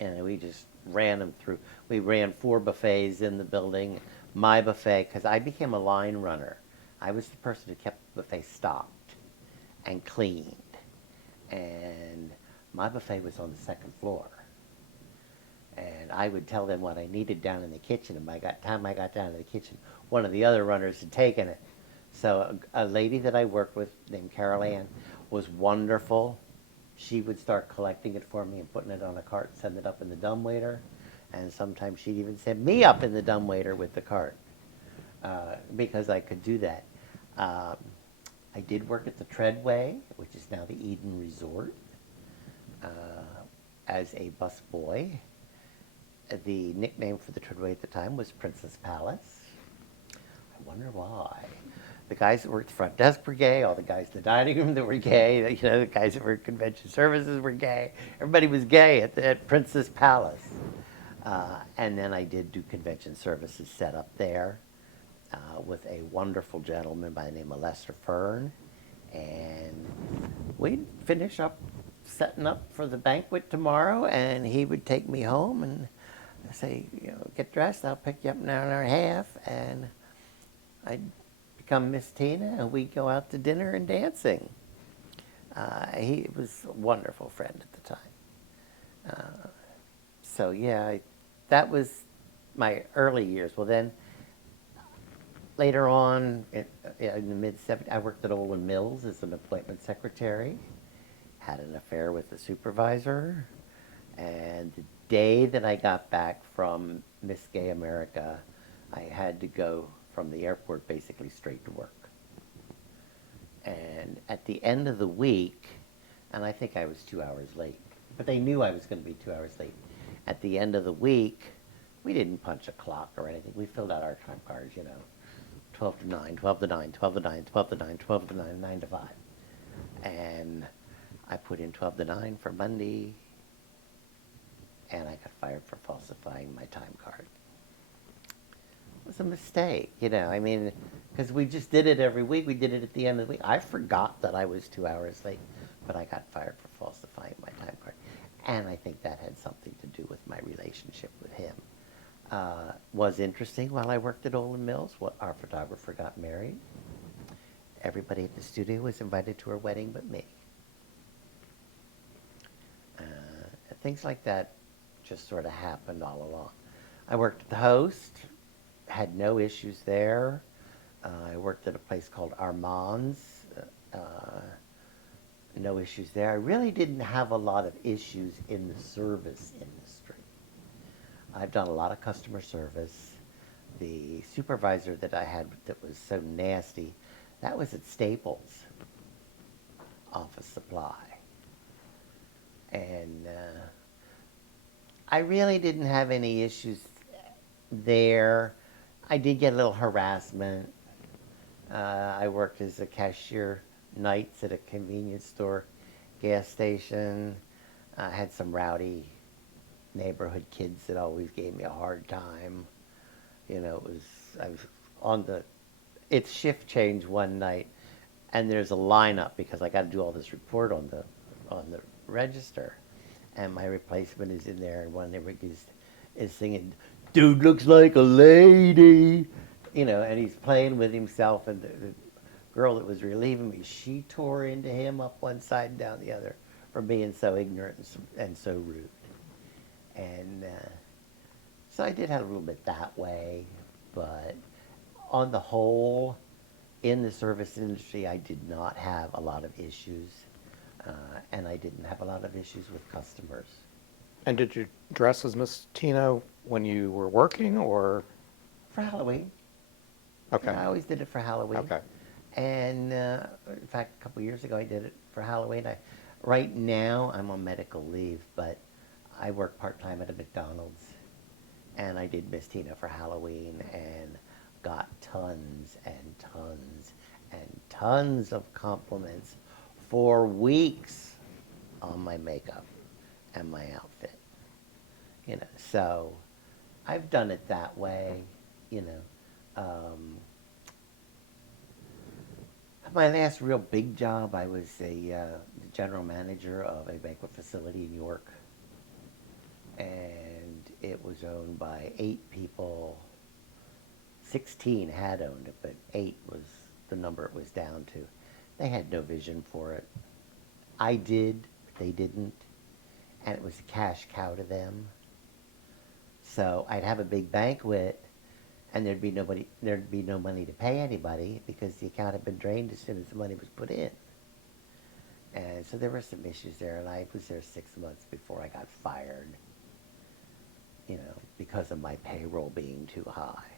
and we just ran them through. We ran 4 buffets in the building. My buffet, because I became a line runner. I was the person who kept the buffet stocked and cleaned. And my buffet was on the 2nd floor. And I would tell them what I needed down in the kitchen, and by the time I got down to the kitchen, one of the other runners had taken it. So a lady that I worked with named Carol Ann was wonderful. She would start collecting it for me and putting it on a cart and send it up in the dumbwaiter. And sometimes she'd even send me up in the dumbwaiter with the cart because I could do that. I did work at the Treadway, which is now the Eden Resort, as a busboy. The nickname for the Treadway at the time was Princess Palace. I wonder why. The guys that worked the front desk were gay. All the guys in the dining room that were gay. You know, the guys that were in convention services were gay. Everybody was gay at Princess Palace. And then I did do convention services set up there with a wonderful gentleman by the name of Lester Fern. And we'd finish up setting up for the banquet tomorrow, and he would take me home and say, you know, get dressed, I'll pick you up in an hour and a half, and I'd become Miss Tina, and we'd go out to dinner and dancing. He was a wonderful friend at the time. So yeah, that was my early years. Well then, later on, in the mid-70s, I worked at Olin Mills as an appointment secretary, had an affair with the supervisor, and the day that I got back from Miss Gay America, I had to go from the airport basically straight to work. And at the end of the week, and I think I was 2 hours late, but they knew I was going to be 2 hours late. At the end of the week, we didn't punch a clock or anything. We filled out our time cards, 12 to 9, 12 to 9, 12 to 9, 12 to 9, 12 to 9, 9 to 5. And I put in 12 to 9 for Monday, and I got fired for falsifying my time card. It was a mistake, I mean, because we just did it every week. We did it at the end of the week. I forgot that I was 2 hours late, but I got fired for falsifying my time card. And I think that had something to do with my relationship with him. Was interesting while I worked at Olin Mills. Our photographer got married. Everybody at the studio was invited to her wedding but me. Things like that just sort of happened all along. I worked at the Host, had no issues there. I worked at a place called Armand's, no issues there. I really didn't have a lot of issues in the service industry. I've done a lot of customer service. The supervisor that I had that was so nasty, that was at Staples Office Supply. And I really didn't have any issues there. I did get a little harassment. I worked as a cashier nights at a convenience store, gas station. I had some rowdy neighborhood kids that always gave me a hard time. I was it's shift change one night, and there's a lineup because I got to do all this report on the register, and my replacement is in there, and one of them is singing, "Dude looks like a lady," and he's playing with himself, and the girl that was relieving me, she tore into him up one side and down the other for being so ignorant and so rude. And so I did have a little bit that way, but on the whole, in the service industry, I did not have a lot of issues, and I didn't have a lot of issues with customers. And did you dress as Miss Tina when you were working, or? For Halloween. Okay. I always did it for Halloween. Okay. And in fact, a couple years ago, I did it for Halloween. Right now, I'm on medical leave, but I work part-time at a McDonald's, and I did Miss Tina for Halloween and got tons and tons and tons of compliments for weeks on my makeup and my outfit. So I've done it that way, My last real big job, I was the general manager of a banquet facility in York. And it was owned by 8 people. 16 had owned it, but 8 was the number it was down to. They had no vision for it. I did, but they didn't. And it was a cash cow to them. So I'd have a big banquet, and there'd be no money to pay anybody because the account had been drained as soon as the money was put in. And so there were some issues there, and I was there 6 months before I got fired, because of my payroll being too high.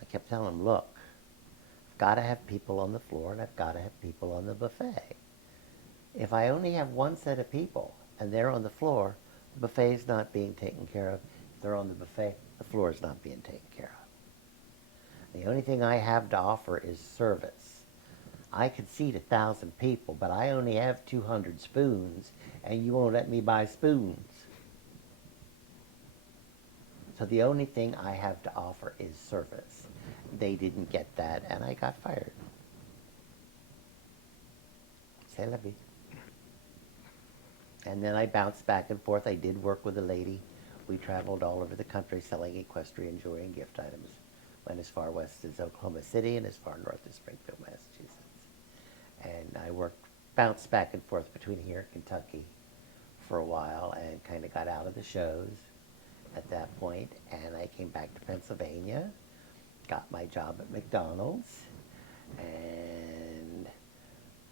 I kept telling them, look, I've got to have people on the floor, and I've got to have people on the buffet. If I only have one set of people, and they're on the floor, the buffet's not being taken care of. If they're on the buffet, the floor is not being taken care of. The only thing I have to offer is service. I could seat 1,000 people, but I only have 200 spoons, and you won't let me buy spoons. So the only thing I have to offer is service. They didn't get that, and I got fired. C'est la vie. And then I bounced back and forth. I did work with a lady. We traveled all over the country selling equestrian jewelry and gift items. Went as far west as Oklahoma City and as far north as Springfield, Massachusetts. And I bounced back and forth between here and Kentucky for a while and kind of got out of the shows at that point. And I came back to Pennsylvania, got my job at McDonald's, and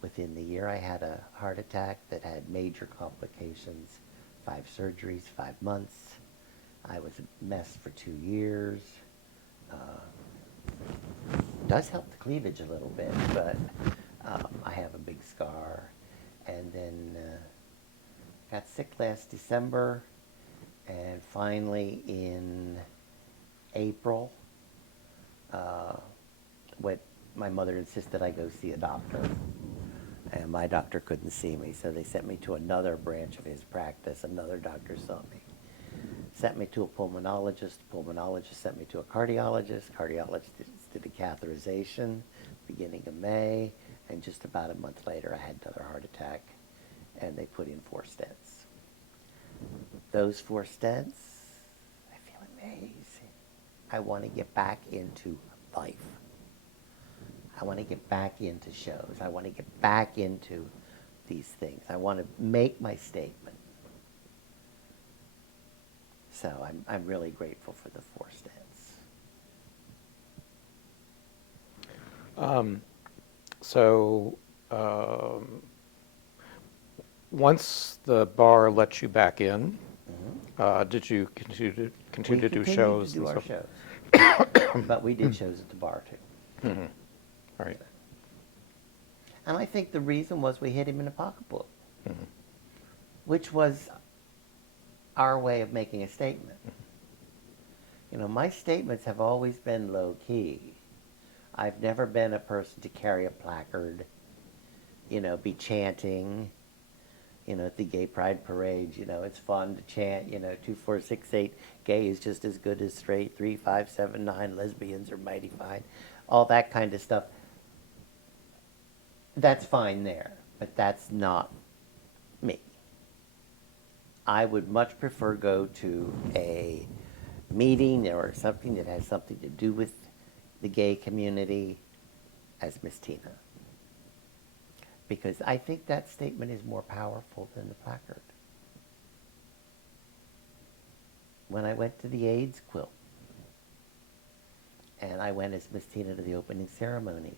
within the year I had a heart attack that had major complications, 5 surgeries, 5 months. I was a mess for 2 years. Does help the cleavage a little bit, but I have a big scar. And then got sick last December, and finally in April, what my mother insisted I go see a doctor, and my doctor couldn't see me, so they sent me to another branch of his practice. Another doctor saw me. Sent me to a pulmonologist. Pulmonologist sent me to a cardiologist. Cardiologist did a catheterization beginning of May, and just about a month later I had another heart attack, and they put in 4 stents. Those 4 stents, I feel amazing. I want to get back into life. I want to get back into shows. I want to get back into these things. I want to make my statement. So I'm really grateful for the 4 stents. So once the bar let you back in, did you continue to We do continued shows? to do and our stuff? shows. But we did shows at the bar too. All right. And I think the reason was we hit him in the pocketbook, which was our way of making a statement. You know, my statements have always been low key. I've never been a person to carry a placard, be chanting, at the gay pride parades. It's fun to chant, 2, 4, 6, 8, gay is just as good as straight, 3, 5, 7, 9, lesbians are mighty fine, all that kind of stuff. That's fine there, but that's not me. I would much prefer go to a meeting or something that has something to do with the gay community as Miss Tina. Because I think that statement is more powerful than the placard. When I went to the AIDS quilt, and I went as Miss Tina to the opening ceremonies,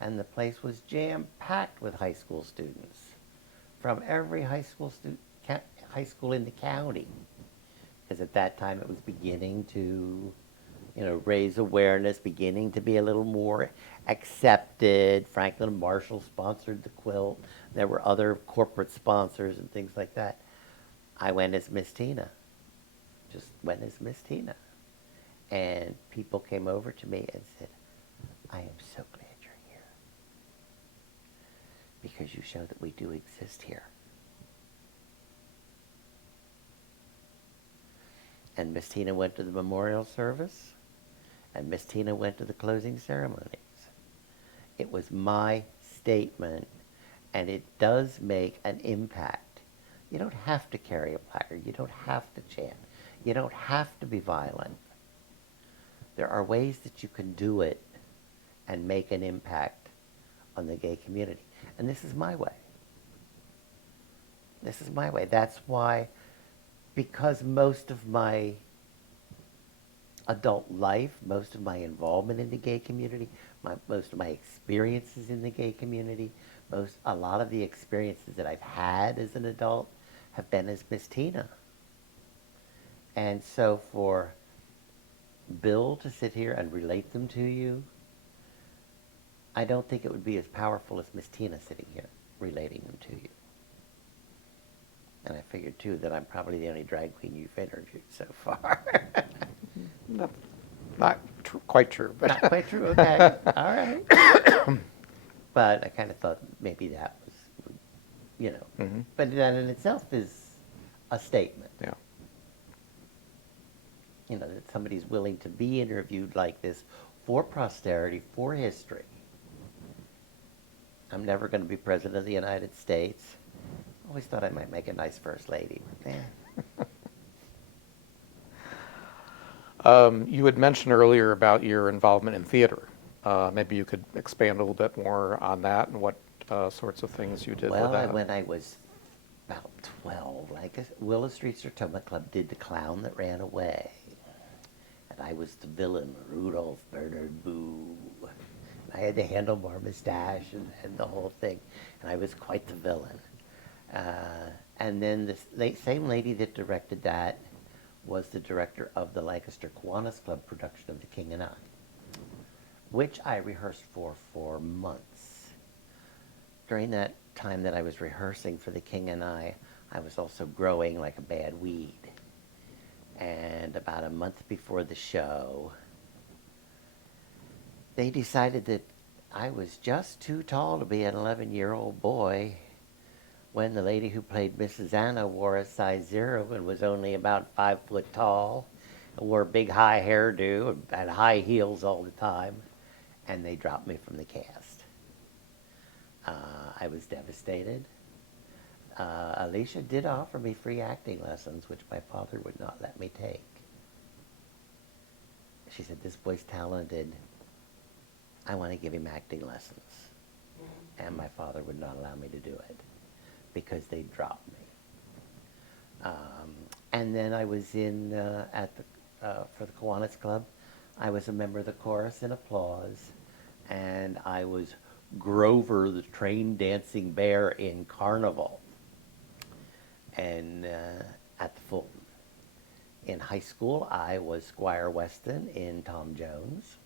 and the place was jam-packed with high school students from every high school in the county, because at that time it was beginning to, raise awareness, beginning to be a little more accepted. Franklin Marshall sponsored the quilt. There were other corporate sponsors and things like that. I went as Miss Tina. Just went as Miss Tina. And people came over to me and said, I am so glad you're here, because you show that we do exist here. And Miss Tina went to the memorial service, and Miss Tina went to the closing ceremonies. It was my statement, and it does make an impact. You don't have to carry a placard. You don't have to chant. You don't have to be violent. There are ways that you can do it and make an impact on the gay community. And this is my way. This is my way. That's why, because most of my adult life, most of my involvement in the gay community, most of my experiences in the gay community, a lot of the experiences that I've had as an adult have been as Miss Tina. And so for Bill to sit here and relate them to you, I don't think it would be as powerful as Miss Tina sitting here relating them to you. And I figured, too, that I'm probably the only drag queen you've interviewed so far. Not quite true. But Not quite true, okay. All right. But I kind of thought maybe that was, But that in itself is a statement. Yeah. That somebody's willing to be interviewed like this for posterity, for history. I'm never going to be president of the United States. Always thought I might make a nice first lady, but You had mentioned earlier about your involvement in theater. Maybe you could expand a little bit more on that and what sorts of things you did with that. When I was about 12, I guess Willow Street Sertoma Club did The Clown That Ran Away. And I was the villain, Rudolph Bernard Boo. I had the handlebar mustache and the whole thing. And I was quite the villain. And then the same lady that directed that was the director of the Lancaster Kiwanis Club production of The King and I, which I rehearsed for months. During that time that I was rehearsing for The King and I was also growing like a bad weed. And about a month before the show, they decided that I was just too tall to be an 11-year-old boy when the lady who played Mrs. Anna wore a size 0 and was only about 5 foot tall, and wore a big high hairdo and had high heels all the time, and they dropped me from the cast. I was devastated. Alicia did offer me free acting lessons, which my father would not let me take. She said, "This boy's talented. I want to give him acting lessons." And my father would not allow me to do it because they dropped me. And then I was in for the Kiwanis Club. I was a member of the chorus in Applause, and I was Grover, the train dancing bear in Carnival, and at the Fulton. In high school, I was Squire Weston in Tom Jones.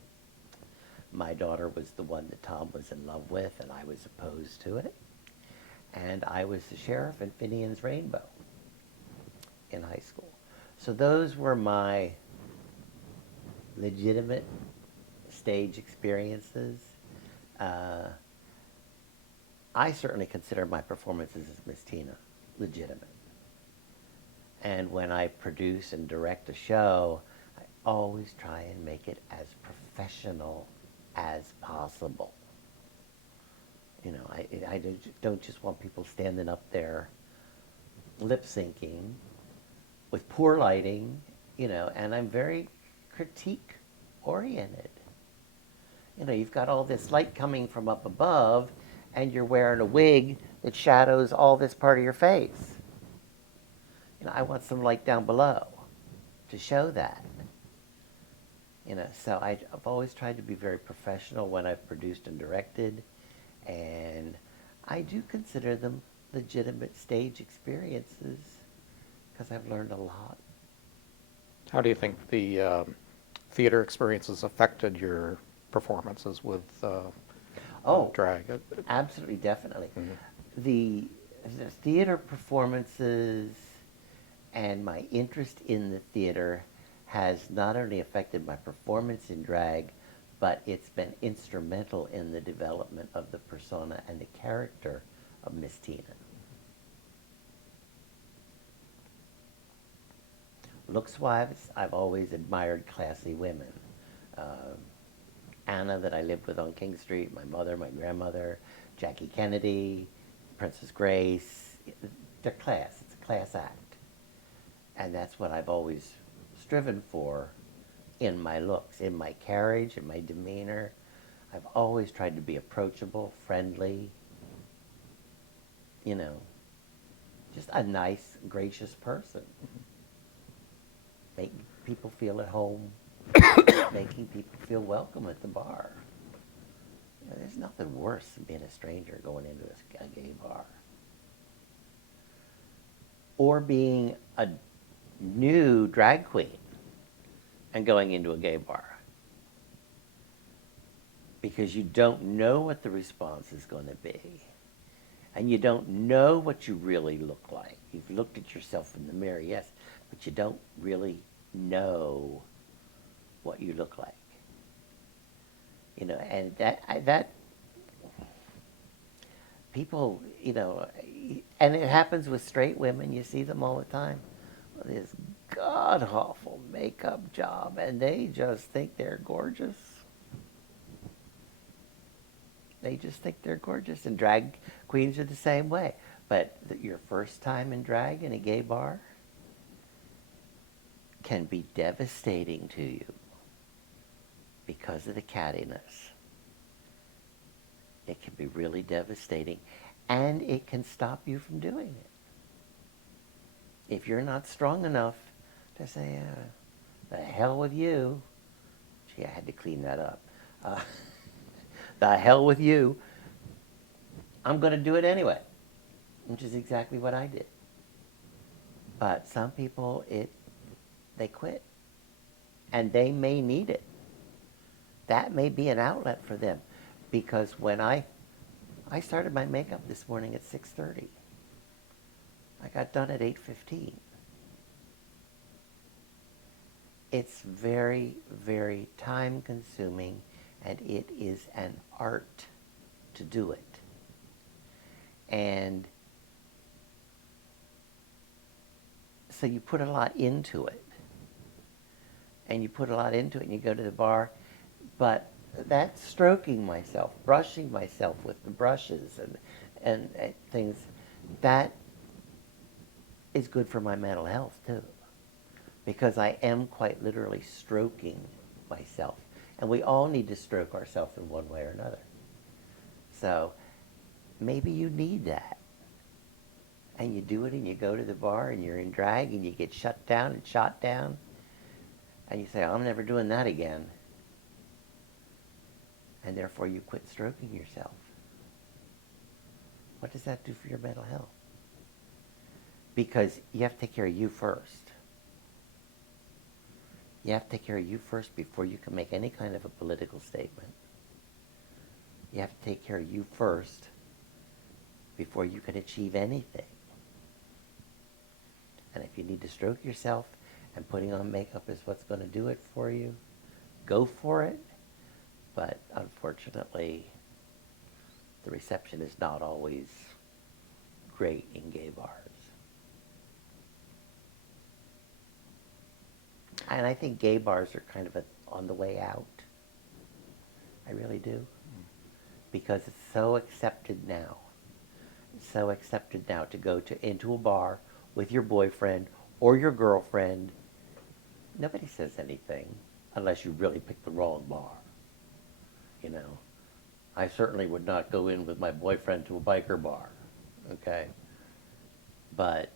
My daughter was the one that Tom was in love with, and I was opposed to it. And I was the sheriff in Finian's Rainbow in high school. So those were my legitimate stage experiences. I certainly consider my performances as Miss Tina legitimate. And when I produce and direct a show, I always try and make it as professional as possible. You know, I don't just want people standing up there lip syncing with poor lighting, you know, and I'm very critique oriented. You know, you've got all this light coming from up above, and you're wearing a wig that shadows all this part of your face. You know, I want some light down below to show that. You know, so I've always tried to be very professional when I've produced and directed, and I do consider them legitimate stage experiences because I've learned a lot. How do you think the theater experiences affected your performances with drag? Absolutely, definitely. Mhm. The theater performances and my interest in the theater has not only affected my performance in drag, but it's been instrumental in the development of the persona and the character of Miss Tina. Looks-wise, I've always admired classy women. Anna, that I lived with on King Street, my mother, my grandmother, Jackie Kennedy, Princess Grace. They're class. It's a class act. And that's what I've always striven for in my looks, in my carriage, in my demeanor. I've always tried to be approachable, friendly, you know, just a nice, gracious person. Making people feel at home, making people feel welcome at the bar. You know, there's nothing worse than being a stranger going into a gay bar. Or being a new drag queen and going into a gay bar. Because you don't know what the response is going to be. And you don't know what you really look like. You've looked at yourself in the mirror, yes, but you don't really know what you look like. You know, and that people, you know, and it happens with straight women. You see them all the time. Well, this god-awful makeup job, and they just think they're gorgeous. They just think they're gorgeous, and drag queens are the same way. But your first time in drag in a gay bar can be devastating to you because of the cattiness. It can be really devastating, and it can stop you from doing it. If you're not strong enough to say, the hell with you. Gee, I had to clean that up. The hell with you. I'm going to do it anyway, which is exactly what I did. But some people, it they quit. And they may need it. That may be an outlet for them. Because when I started my makeup this morning at 6:30. I got done at 8:15. It's very, very time consuming, and it is an art to do it. And so you put a lot into it. And you put a lot into it and you go to the bar, but that stroking myself, brushing myself with the brushes and things, that is good for my mental health too. Because I am quite literally stroking myself. And we all need to stroke ourselves in one way or another. So maybe you need that. And you do it and you go to the bar and you're in drag and you get shut down and shot down. And you say, I'm never doing that again. And therefore you quit stroking yourself. What does that do for your mental health? Because you have to take care of you first. You have to take care of you first before you can make any kind of a political statement. You have to take care of you first before you can achieve anything. And if you need to stroke yourself and putting on makeup is what's going to do it for you, go for it. But unfortunately, the reception is not always great in gay bars. And I think gay bars are kind of on the way out. I really do. Because it's so accepted now. It's so accepted now to go into a bar with your boyfriend or your girlfriend. Nobody says anything unless you really pick the wrong bar. You know, I certainly would not go in with my boyfriend to a biker bar. Okay? But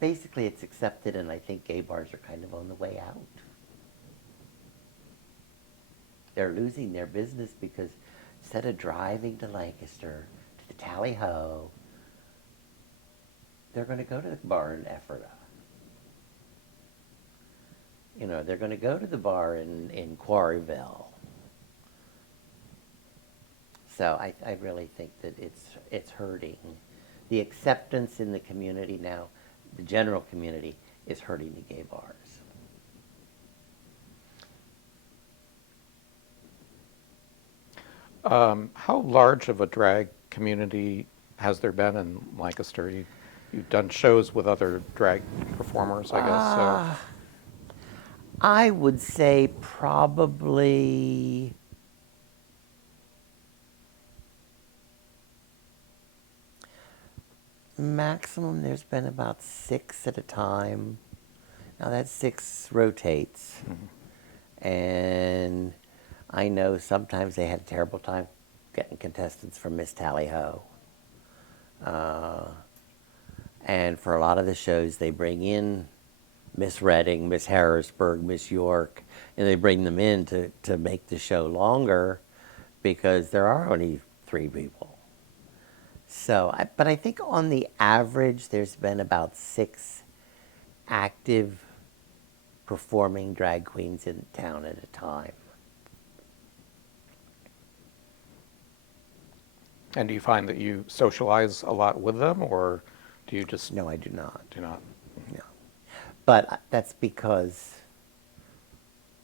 basically it's accepted, and I think gay bars are kind of on the way out. They're losing their business because instead of driving to Lancaster, to the Tally Ho, they're going to go to the bar in Ephrata. You know, they're going to go to the bar in Quarryville. So I really think that it's hurting. The acceptance in the community now, the general community, is hurting the gay bars. How large of a drag community has there been in Lancaster? You've done shows with other drag performers, I guess. So I would say probably maximum there's been about 6 at a time. Now that 6 rotates. Mm-hmm. And I know sometimes they had a terrible time getting contestants from Miss Tally Ho. And for a lot of the shows, they bring in Miss Redding, Miss Harrisburg, Miss York, and they bring them in to make the show longer because there are only 3 people. So, but I think on the average, there's been about 6 active performing drag queens in town at a time. And do you find that you socialize a lot with them, or do you just... No, I do not. Do not? No. But that's because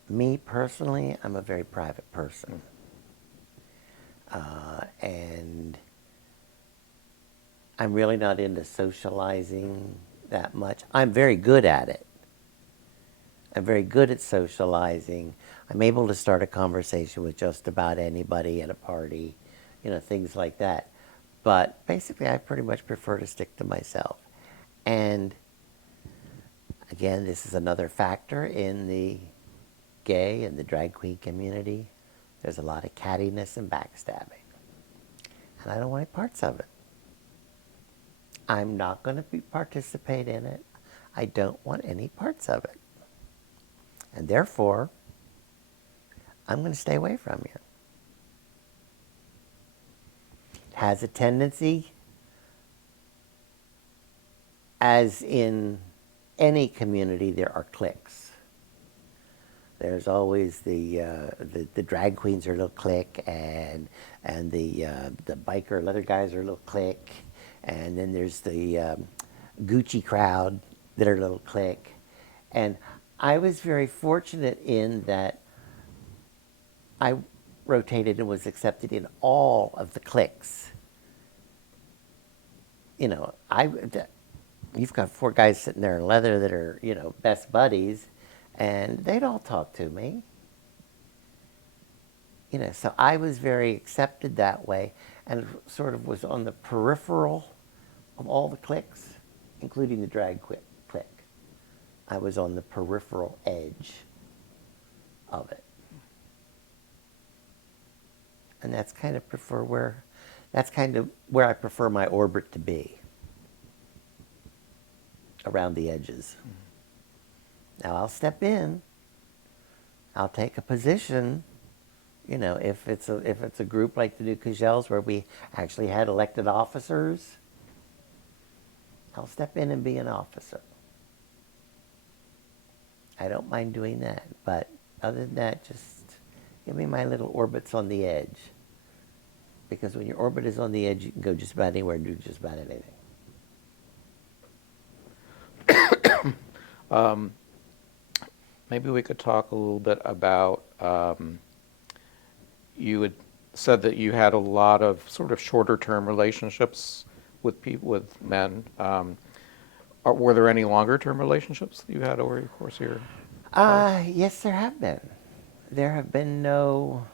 me personally, I'm a very private person. And I'm really not into socializing that much. I'm very good at it. I'm very good at socializing. I'm able to start a conversation with just about anybody at a party, you know, things like that. But basically, I pretty much prefer to stick to myself. And again, this is another factor in the gay and the drag queen community. There's a lot of cattiness and backstabbing. And I don't want any parts of it. I'm not going to participate in it. I don't want any parts of it. And therefore, I'm going to stay away from you. It has a tendency, as in any community, there are cliques. There's always the drag queens are a little clique, and the biker leather guys are a little clique, and then there's the Gucci crowd that are a little clique. And I was very fortunate in that I rotated and was accepted in all of the cliques. You know, you've got four guys sitting there in leather that are, best buddies, and they'd all talk to me. So I was very accepted that way, and sort of was on the peripheral of all the cliques, including the drag clique. I was on the peripheral edge of it. And that's kind of where I prefer my orbit to be, around the edges. Now I'll step in, I'll take a position, if it's a group like the New Cagels where we actually had elected officers, I'll step in and be an officer. I don't mind doing that, but other than that, just give me my little orbits on the edge. Because when your orbit is on the edge, you can go just about anywhere and do just about anything. Maybe we could talk a little bit about, you had said that you had a lot of sort of shorter term relationships with people, with men. Were there any longer term relationships that you had over the course of your life? Yes, there have been. There have been no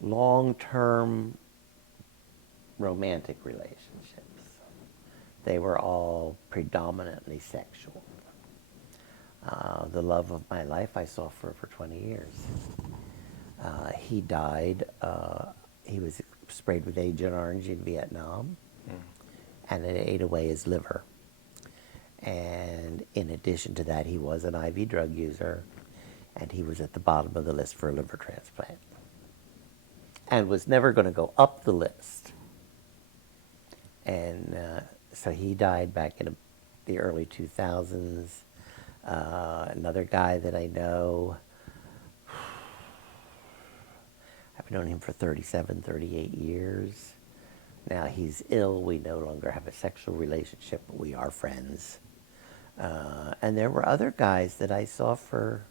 long-term romantic relationships. They were all predominantly sexual. The love of my life I saw for over 20 years. He died, he was sprayed with Agent Orange in Vietnam, and it ate away his liver. And in addition to that, he was an IV drug user, and he was at the bottom of the list for a liver transplant. And was never going to go up the list. And so he died back in the early 2000s. Another guy that I know, I've known him for 37, 38 years. Now he's ill. We no longer have a sexual relationship, but we are friends. And there were other guys that I saw for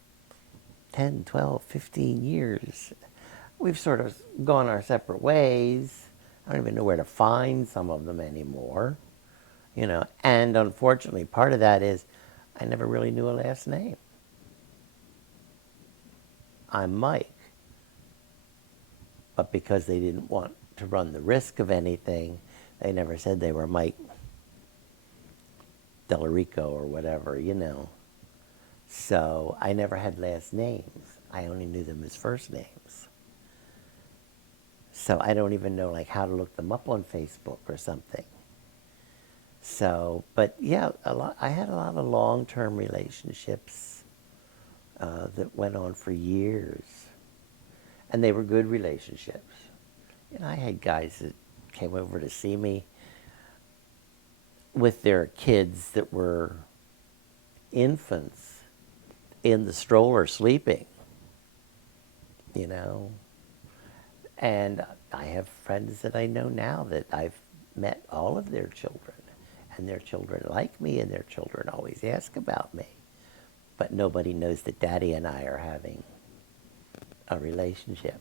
10, 12, 15 years. We've sort of gone our separate ways. I don't even know where to find some of them anymore. And unfortunately, part of that is I never really knew a last name. I'm Mike. But because they didn't want to run the risk of anything, they never said they were Mike Delarico or whatever, So I never had last names. I only knew them as first names. So I don't even know how to look them up on Facebook or something. So, but yeah, I had a lot of long-term relationships that went on for years. And they were good relationships. I had guys that came over to see me with their kids that were infants in the stroller sleeping, And I have friends that I know now that I've met all of their children. And their children like me, and their children always ask about me. But nobody knows that Daddy and I are having a relationship.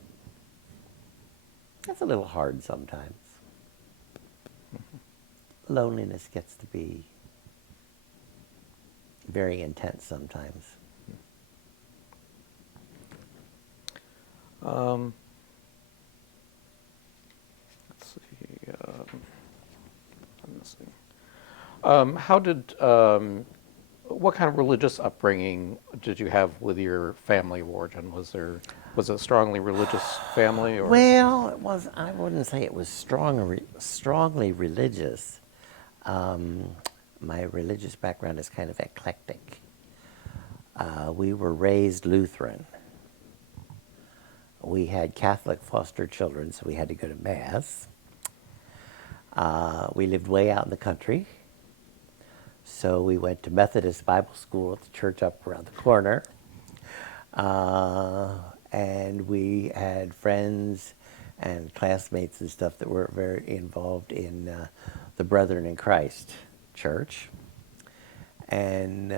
That's a little hard sometimes. Loneliness gets to be very intense sometimes. Let's see. I'm missing. What kind of religious upbringing did you have with your family of origin? Was it a strongly religious family, or? Well, it was. I wouldn't say it was strongly religious. My religious background is kind of eclectic. We were raised Lutheran. We had Catholic foster children, so we had to go to Mass. We lived way out in the country. So we went to Methodist Bible School at the church up around the corner. And we had friends and classmates and stuff that were very involved in the Brethren in Christ church. And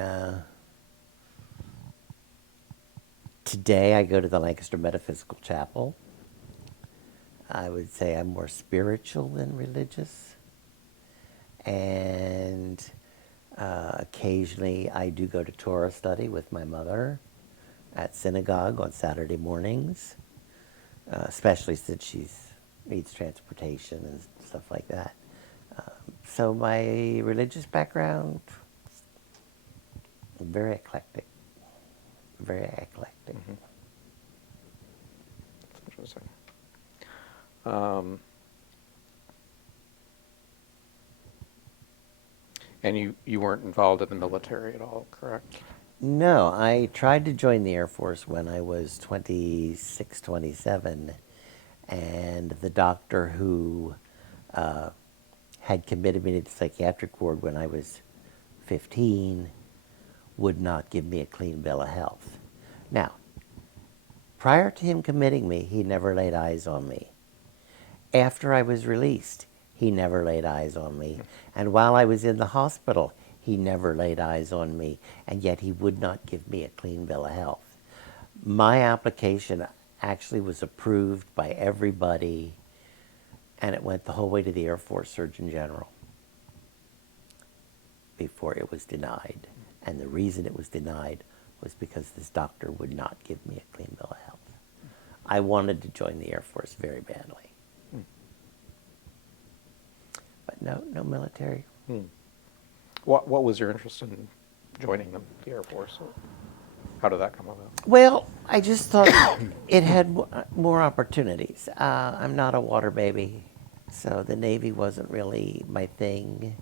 today I go to the Lancaster Metaphysical Chapel. I would say I'm more spiritual than religious. And occasionally I do go to Torah study with my mother at synagogue on Saturday mornings, especially since she needs transportation and stuff like that. So my religious background, very eclectic, very eclectic. Mm-hmm. That's interesting. Um, and you weren't involved in the military at all, correct? No, I tried to join the Air Force when I was 26, 27, and the doctor who had committed me to the psychiatric ward when I was 15 would not give me a clean bill of health. Now, prior to him committing me, he never laid eyes on me. After I was released, he never laid eyes on me. And while I was in the hospital, he never laid eyes on me, and yet he would not give me a clean bill of health. My application actually was approved by everybody, and it went the whole way to the Air Force Surgeon General before it was denied. And the reason it was denied was because this doctor would not give me a clean bill of health. I wanted to join the Air Force very badly. But no military. What was your interest in joining the Air Force? How did that come about? Well, I just thought it had more opportunities. I'm not a water baby, so the Navy wasn't really my thing.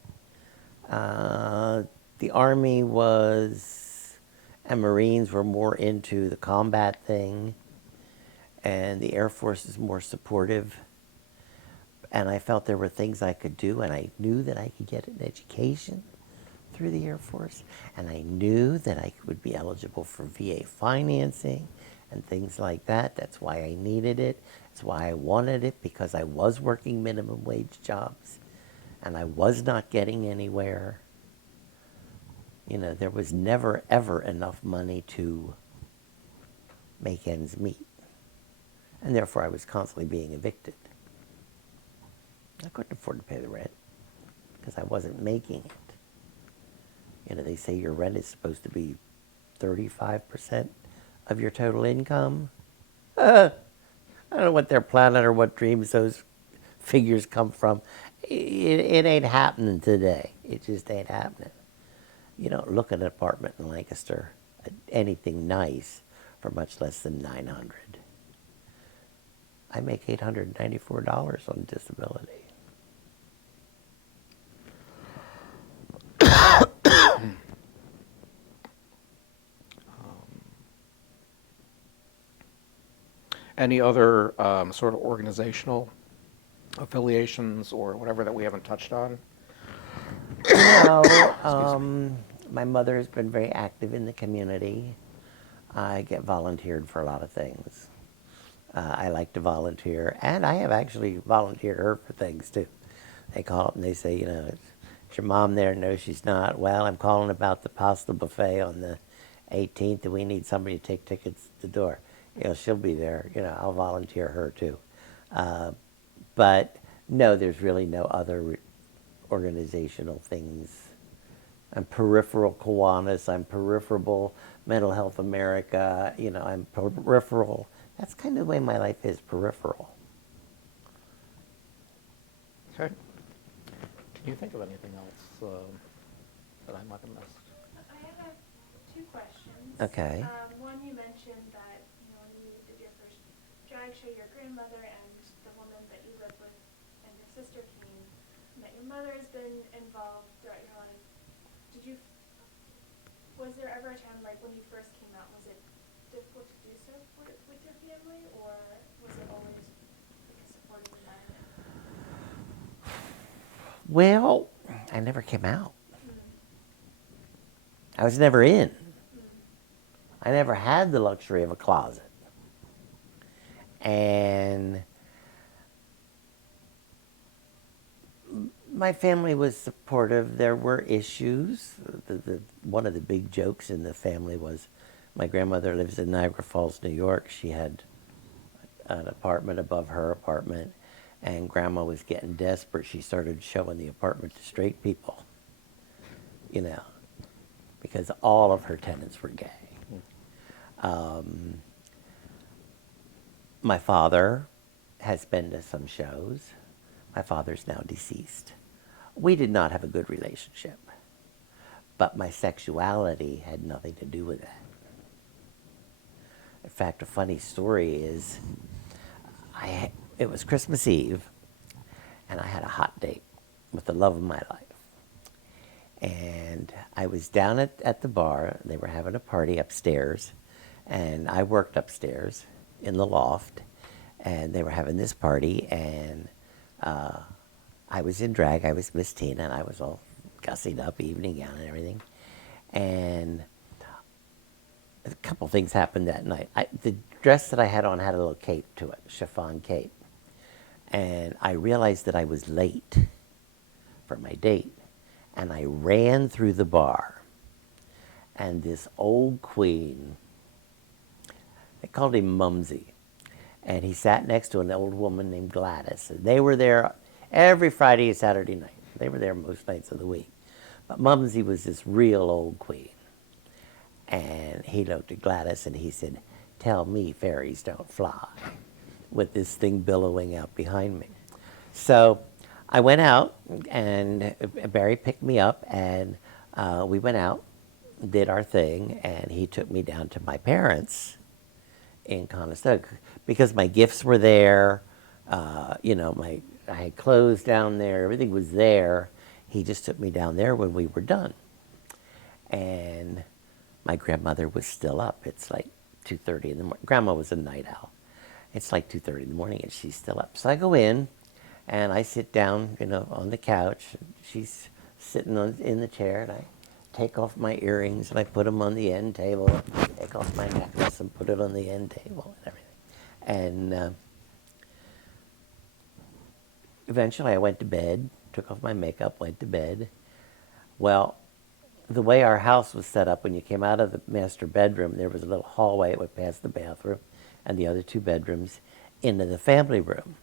The Army was, and Marines were more into the combat thing, and the Air Force is more supportive. And I felt there were things I could do, and I knew that I could get an education through the Air Force, and I knew that I would be eligible for VA financing and things like that. That's why I needed it. That's why I wanted it, because I was working minimum wage jobs, and I was not getting anywhere. You know, there was never, ever enough money to make ends meet. And therefore, I was constantly being evicted. I couldn't afford to pay the rent because I wasn't making it. You know, they say your rent is supposed to be 35% of your total income. I don't know what they're planning or what dreams those figures come from. It ain't happening today. It just ain't happening. You don't look at an apartment in Lancaster, anything nice, for much less than $900. I make $894 on disability. Any other sort of organizational affiliations or whatever that we haven't touched on? No, my mother has been very active in the community. I get volunteered for a lot of things. I like to volunteer, and I have actually volunteered her for things too. They call up and they say, you know, is your mom there? No, she's not. Well, I'm calling about the pasta buffet on the 18th, and we need somebody to take tickets to the door. You know, she'll be there. You know, I'll volunteer her too. But no, there's really no other organizational things. I'm peripheral Kiwanis. I'm peripheral Mental Health America. You know, I'm peripheral. That's kind of the way my life is, peripheral. Okay. Can you think of anything else that I might have missed? I have two questions. Okay. One, you mentioned that when you did your first drag show, your grandmother and the woman that you lived with and your sister came, and that your mother has been involved throughout your life. Was there ever a time, like when you first came out, was it difficult to do so with your family, or was it always like a supportive environment? Well, I never came out. I was never in. I never had the luxury of a closet. And my family was supportive. There were issues. One of the big jokes in the family was my grandmother lives in Niagara Falls, New York. She had an apartment above her apartment, and Grandma was getting desperate. She started showing the apartment to straight people, you know, because all of her tenants were gay. My father has been to some shows. My father's now deceased. We did not have a good relationship, but my sexuality had nothing to do with that. In fact, a funny story is it was Christmas Eve, and I had a hot date with the love of my life. And I was down at the bar. They were having a party upstairs, and I worked upstairs in the loft, and they were having this party, and I was in drag. I was Miss Tina, and I was all gussied up, evening gown and everything. And a couple things happened that night. The dress that I had on had a little cape to it, chiffon cape. And I realized that I was late for my date. And I ran through the bar. And this old queen, they called him Mumsy. And he sat next to an old woman named Gladys. And they were there every Friday and Saturday night. They were there most nights of the week. But Mumsy was this real old queen. And he looked at Gladys and he said, "Tell me fairies don't fly," with this thing billowing out behind me. So I went out, and Barry picked me up, and we went out, did our thing, and he took me down to my parents in Conestoga because my gifts were there. You know, I had clothes down there. Everything was there. He just took me down there when we were done. And my grandmother was still up. It's like 2:30 in the morning. Grandma was a night owl. It's like 2:30 in the morning, and she's still up. So I go in, and I sit down, you know, on the couch. She's sitting in the chair, and I take off my earrings, and I put them on the end table. Take off my necklace and put it on the end table and everything. And eventually I went to bed, took off my makeup, went to bed. Well, the way our house was set up, when you came out of the master bedroom, there was a little hallway that went past the bathroom and the other two bedrooms into the family room.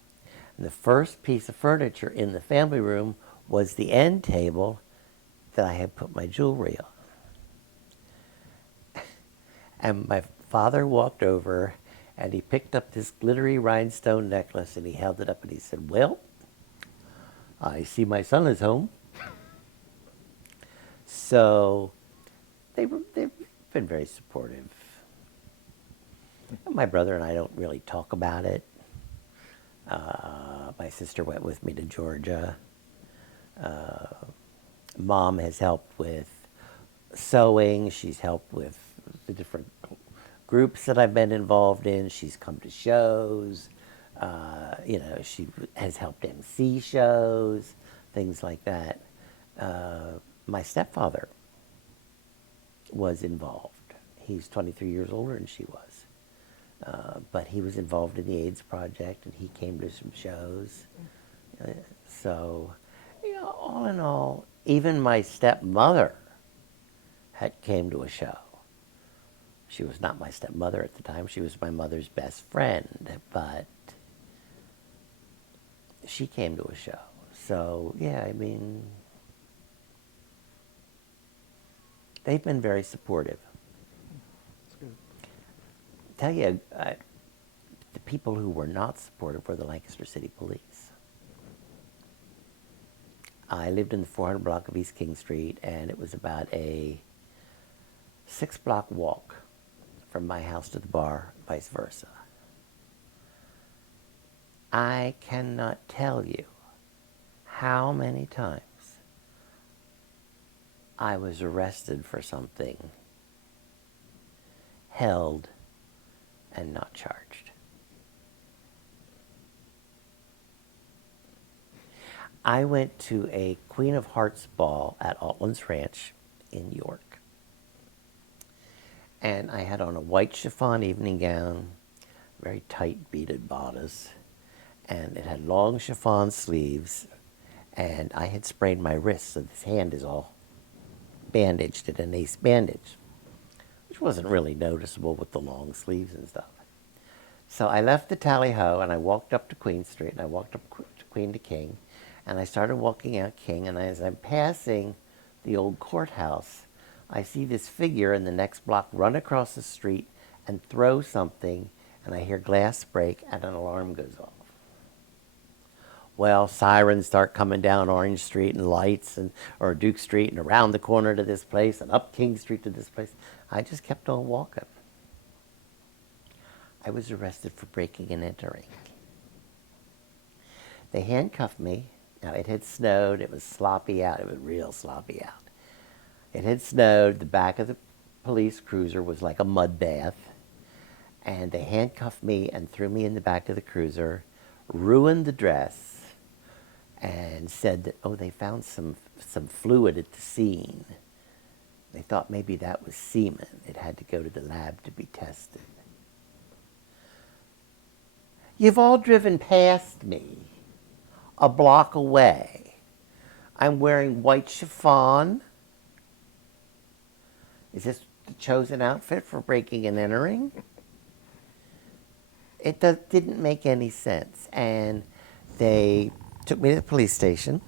And the first piece of furniture in the family room was the end table that I had put my jewelry on. And my father walked over, and he picked up this glittery rhinestone necklace, and he held it up, and he said, "Well, I see my son is home." So they've been very supportive. My brother and I don't really talk about it. My sister went with me to Georgia. Mom has helped with sewing. She's helped with the different groups that I've been involved in. She's come to shows. You know, she has helped MC shows, things like that. My stepfather was involved. He's 23 years older than she was. But he was involved in the AIDS Project, and he came to some shows. So, you know, all in all, even my stepmother came to a show. She was not my stepmother at the time. She was my mother's best friend, but she came to a show. So, yeah, I mean, they've been very supportive. That's good. Tell you, the people who were not supportive were the Lancaster City Police. I lived in the 400 block of East King Street, and it was about a 6-block walk from my house to the bar, vice versa. I cannot tell you how many times I was arrested for something, held, and not charged. I went to a Queen of Hearts ball at Altland's Ranch in York. And I had on a white chiffon evening gown, very tight beaded bodice, and it had long chiffon sleeves, and I had sprained my wrist, so this hand is all bandaged at an ace bandage, which wasn't really noticeable with the long sleeves and stuff. So I left the Tally Ho and I walked up to Queen Street and I walked up to Queen to King, and I started walking out King, and as I'm passing the old courthouse, I see this figure in the next block run across the street and throw something, and I hear glass break and an alarm goes off. Well, sirens start coming down Orange Street and lights, and or Duke Street, and around the corner to this place and up King Street to this place. I just kept on walking. I was arrested for breaking and entering. They handcuffed me. Now, it had snowed. It was sloppy out. It was real sloppy out. It had snowed. The back of the police cruiser was like a mud bath. And they handcuffed me and threw me in the back of the cruiser, ruined the dress, and said that, oh, they found some fluid at the scene. They thought maybe that was semen. It had to go to the lab to be tested. You've all driven past me a block away. I'm wearing white chiffon. Is this the chosen outfit for breaking and entering? It didn't make any sense. And they took me to the police station,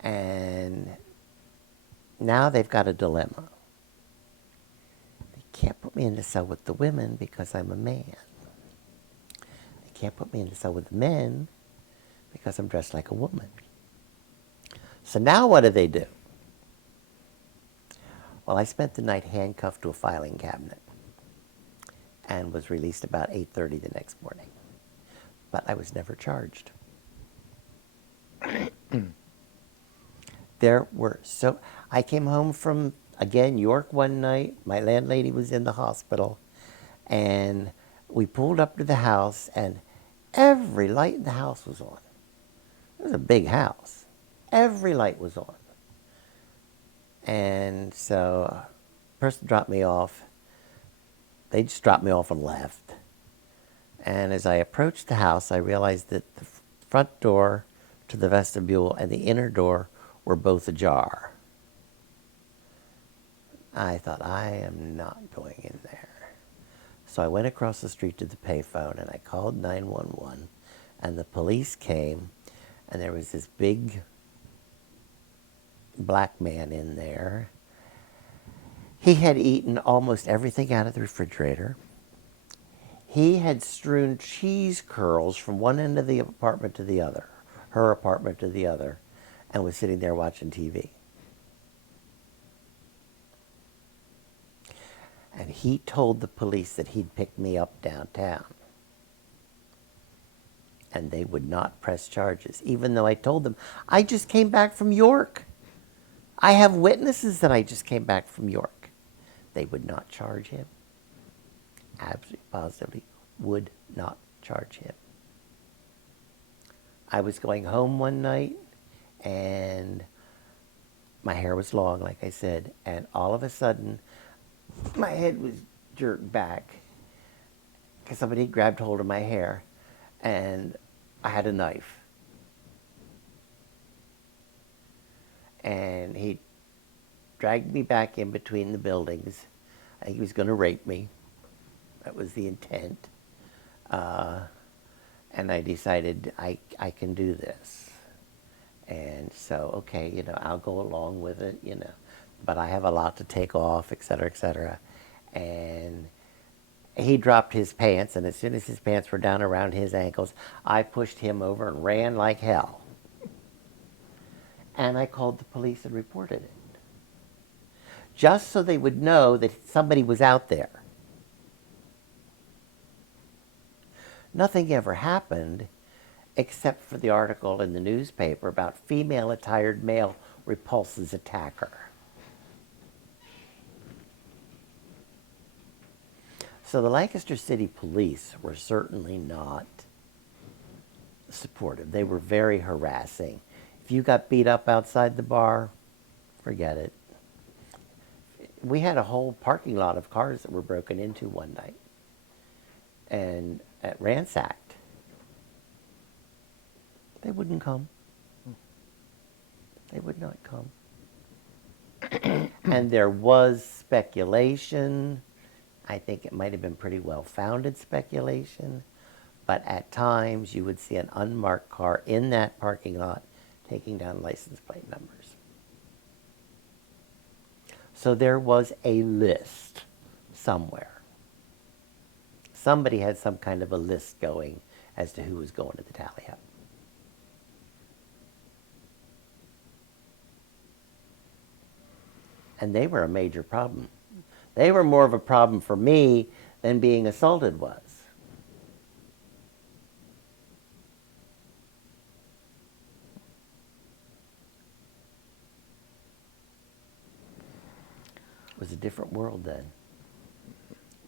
and now they've got a dilemma. They can't put me in the cell with the women because I'm a man. They can't put me in the cell with the men because I'm dressed like a woman. So now what do? Well, I spent the night handcuffed to a filing cabinet and was released about 8:30 the next morning. But I was never charged. I came home from, again, York one night. My landlady was in the hospital, and we pulled up to the house, and every light in the house was on. It was a big house. Every light was on. And so a person dropped me off. They just dropped me off and left. And as I approached the house, I realized that the front door to the vestibule and the inner door were both ajar. I thought, I am not going in there. So I went across the street to the payphone and I called 911, and the police came, and there was this big black man in there. He had eaten almost everything out of the refrigerator. He had strewn cheese curls from one end of the apartment to the other, her apartment to the other, and was sitting there watching TV. And he told the police that he'd pick me up downtown. And they would not press charges, even though I told them, I just came back from York. I have witnesses that I just came back from York. They would not charge him. Absolutely, positively would not charge him. I was going home one night, and my hair was long, like I said, and all of a sudden, my head was jerked back because somebody grabbed hold of my hair, and I had a knife. And he dragged me back in between the buildings. I think he was going to rape me. That was the intent. And I decided I can do this. And so, okay, I'll go along with it, But I have a lot to take off, et cetera, et cetera. And he dropped his pants, and as soon as his pants were down around his ankles, I pushed him over and ran like hell. And I called the police and reported it. Just so they would know that somebody was out there. Nothing ever happened except for the article in the newspaper about female-attired male repulses attacker. So the Lancaster City Police were certainly not supportive. They were very harassing. If you got beat up outside the bar, forget it. We had a whole parking lot of cars that were broken into one night and ransacked. They wouldn't come. They would not come. And there was speculation. I think it might have been pretty well-founded speculation. But at times, you would see an unmarked car in that parking lot taking down license plate numbers. So there was a list somewhere. Somebody had some kind of a list going as to who was going to the tally hut. And they were a major problem. They were more of a problem for me than being assaulted was. It was a different world then.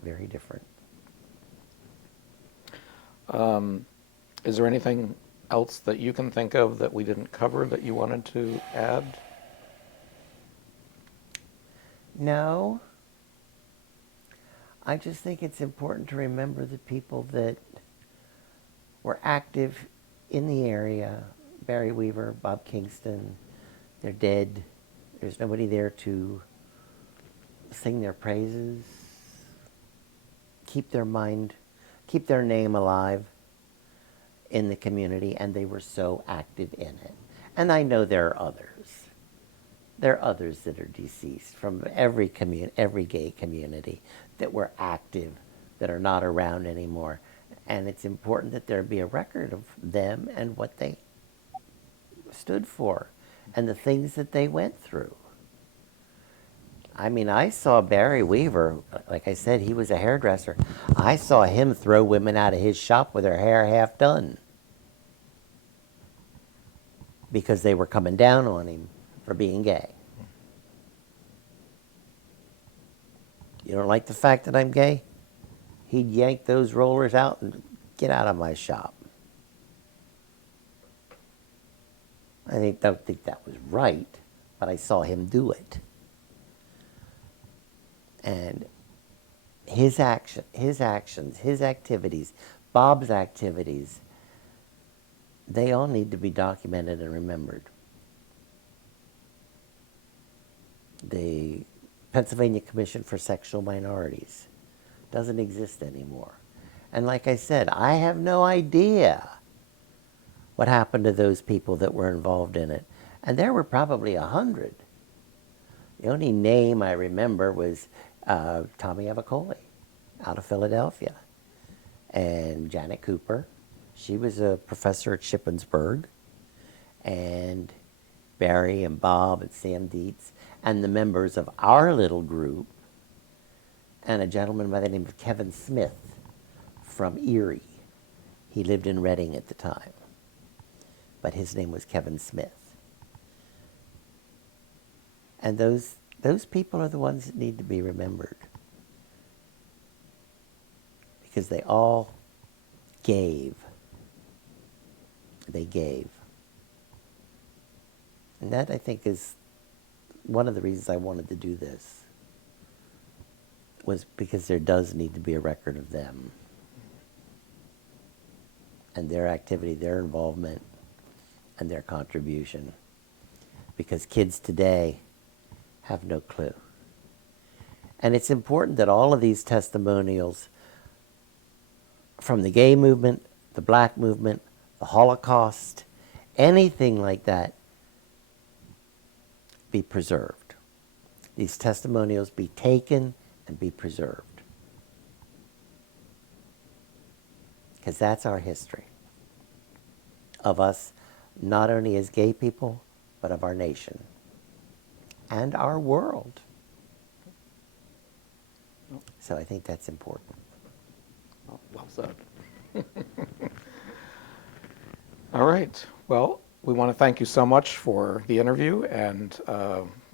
Very different. Is there anything else that you can think of that we didn't cover that you wanted to add? No. I just think it's important to remember the people that were active in the area. Barry Weaver, Bob Kingston, they're dead. There's nobody there to sing their praises, keep their name alive in the community, and they were so active in it. And I know there are others. There are others that are deceased from every gay community that were active, that are not around anymore. And it's important that there be a record of them and what they stood for and the things that they went through. I mean, I saw Barry Weaver, like I said, he was a hairdresser. I saw him throw women out of his shop with their hair half done because they were coming down on him for being gay. You don't like the fact that I'm gay? He'd yank those rollers out and get out of my shop. I don't think that was right, but I saw him do it. And his actions, his activities, Bob's activities, they all need to be documented and remembered. The Pennsylvania Commission for Sexual Minorities doesn't exist anymore. And like I said, I have no idea what happened to those people that were involved in it. And there were probably 100. The only name I remember was Tommy Avicoli out of Philadelphia. And Janet Cooper, she was a professor at Shippensburg. And Barry and Bob and Sam Dietz and the members of our little group, and a gentleman by the name of Kevin Smith from Erie. He lived in Reading at the time, but his name was Kevin Smith. And those people are the ones that need to be remembered, because they all gave. They gave. And that, I think, is one of the reasons I wanted to do this, was because there does need to be a record of them and their activity, their involvement, and their contribution. Because kids today have no clue. And it's important that all of these testimonials from the gay movement, the black movement, the Holocaust, anything like that, be preserved. These testimonials be taken and be preserved. Because that's our history of us, not only as gay people, but of our nation and our world. So I think that's important. Well said. All right. Well, we want to thank you so much for the interview, and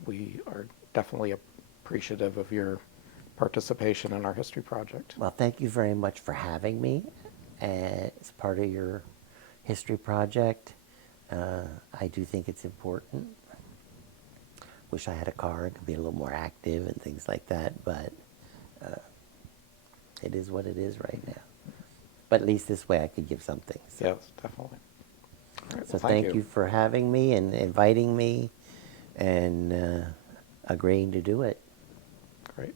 we are definitely appreciative of your participation in our history project. Well, thank you very much for having me as part of your history project. I do think it's important. Wish I had a car and could be a little more active and things like that, but it is what it is right now. But at least this way I could give something. So, Yes, definitely. All right, so well, thank you for having me and inviting me and agreeing to do it. Great.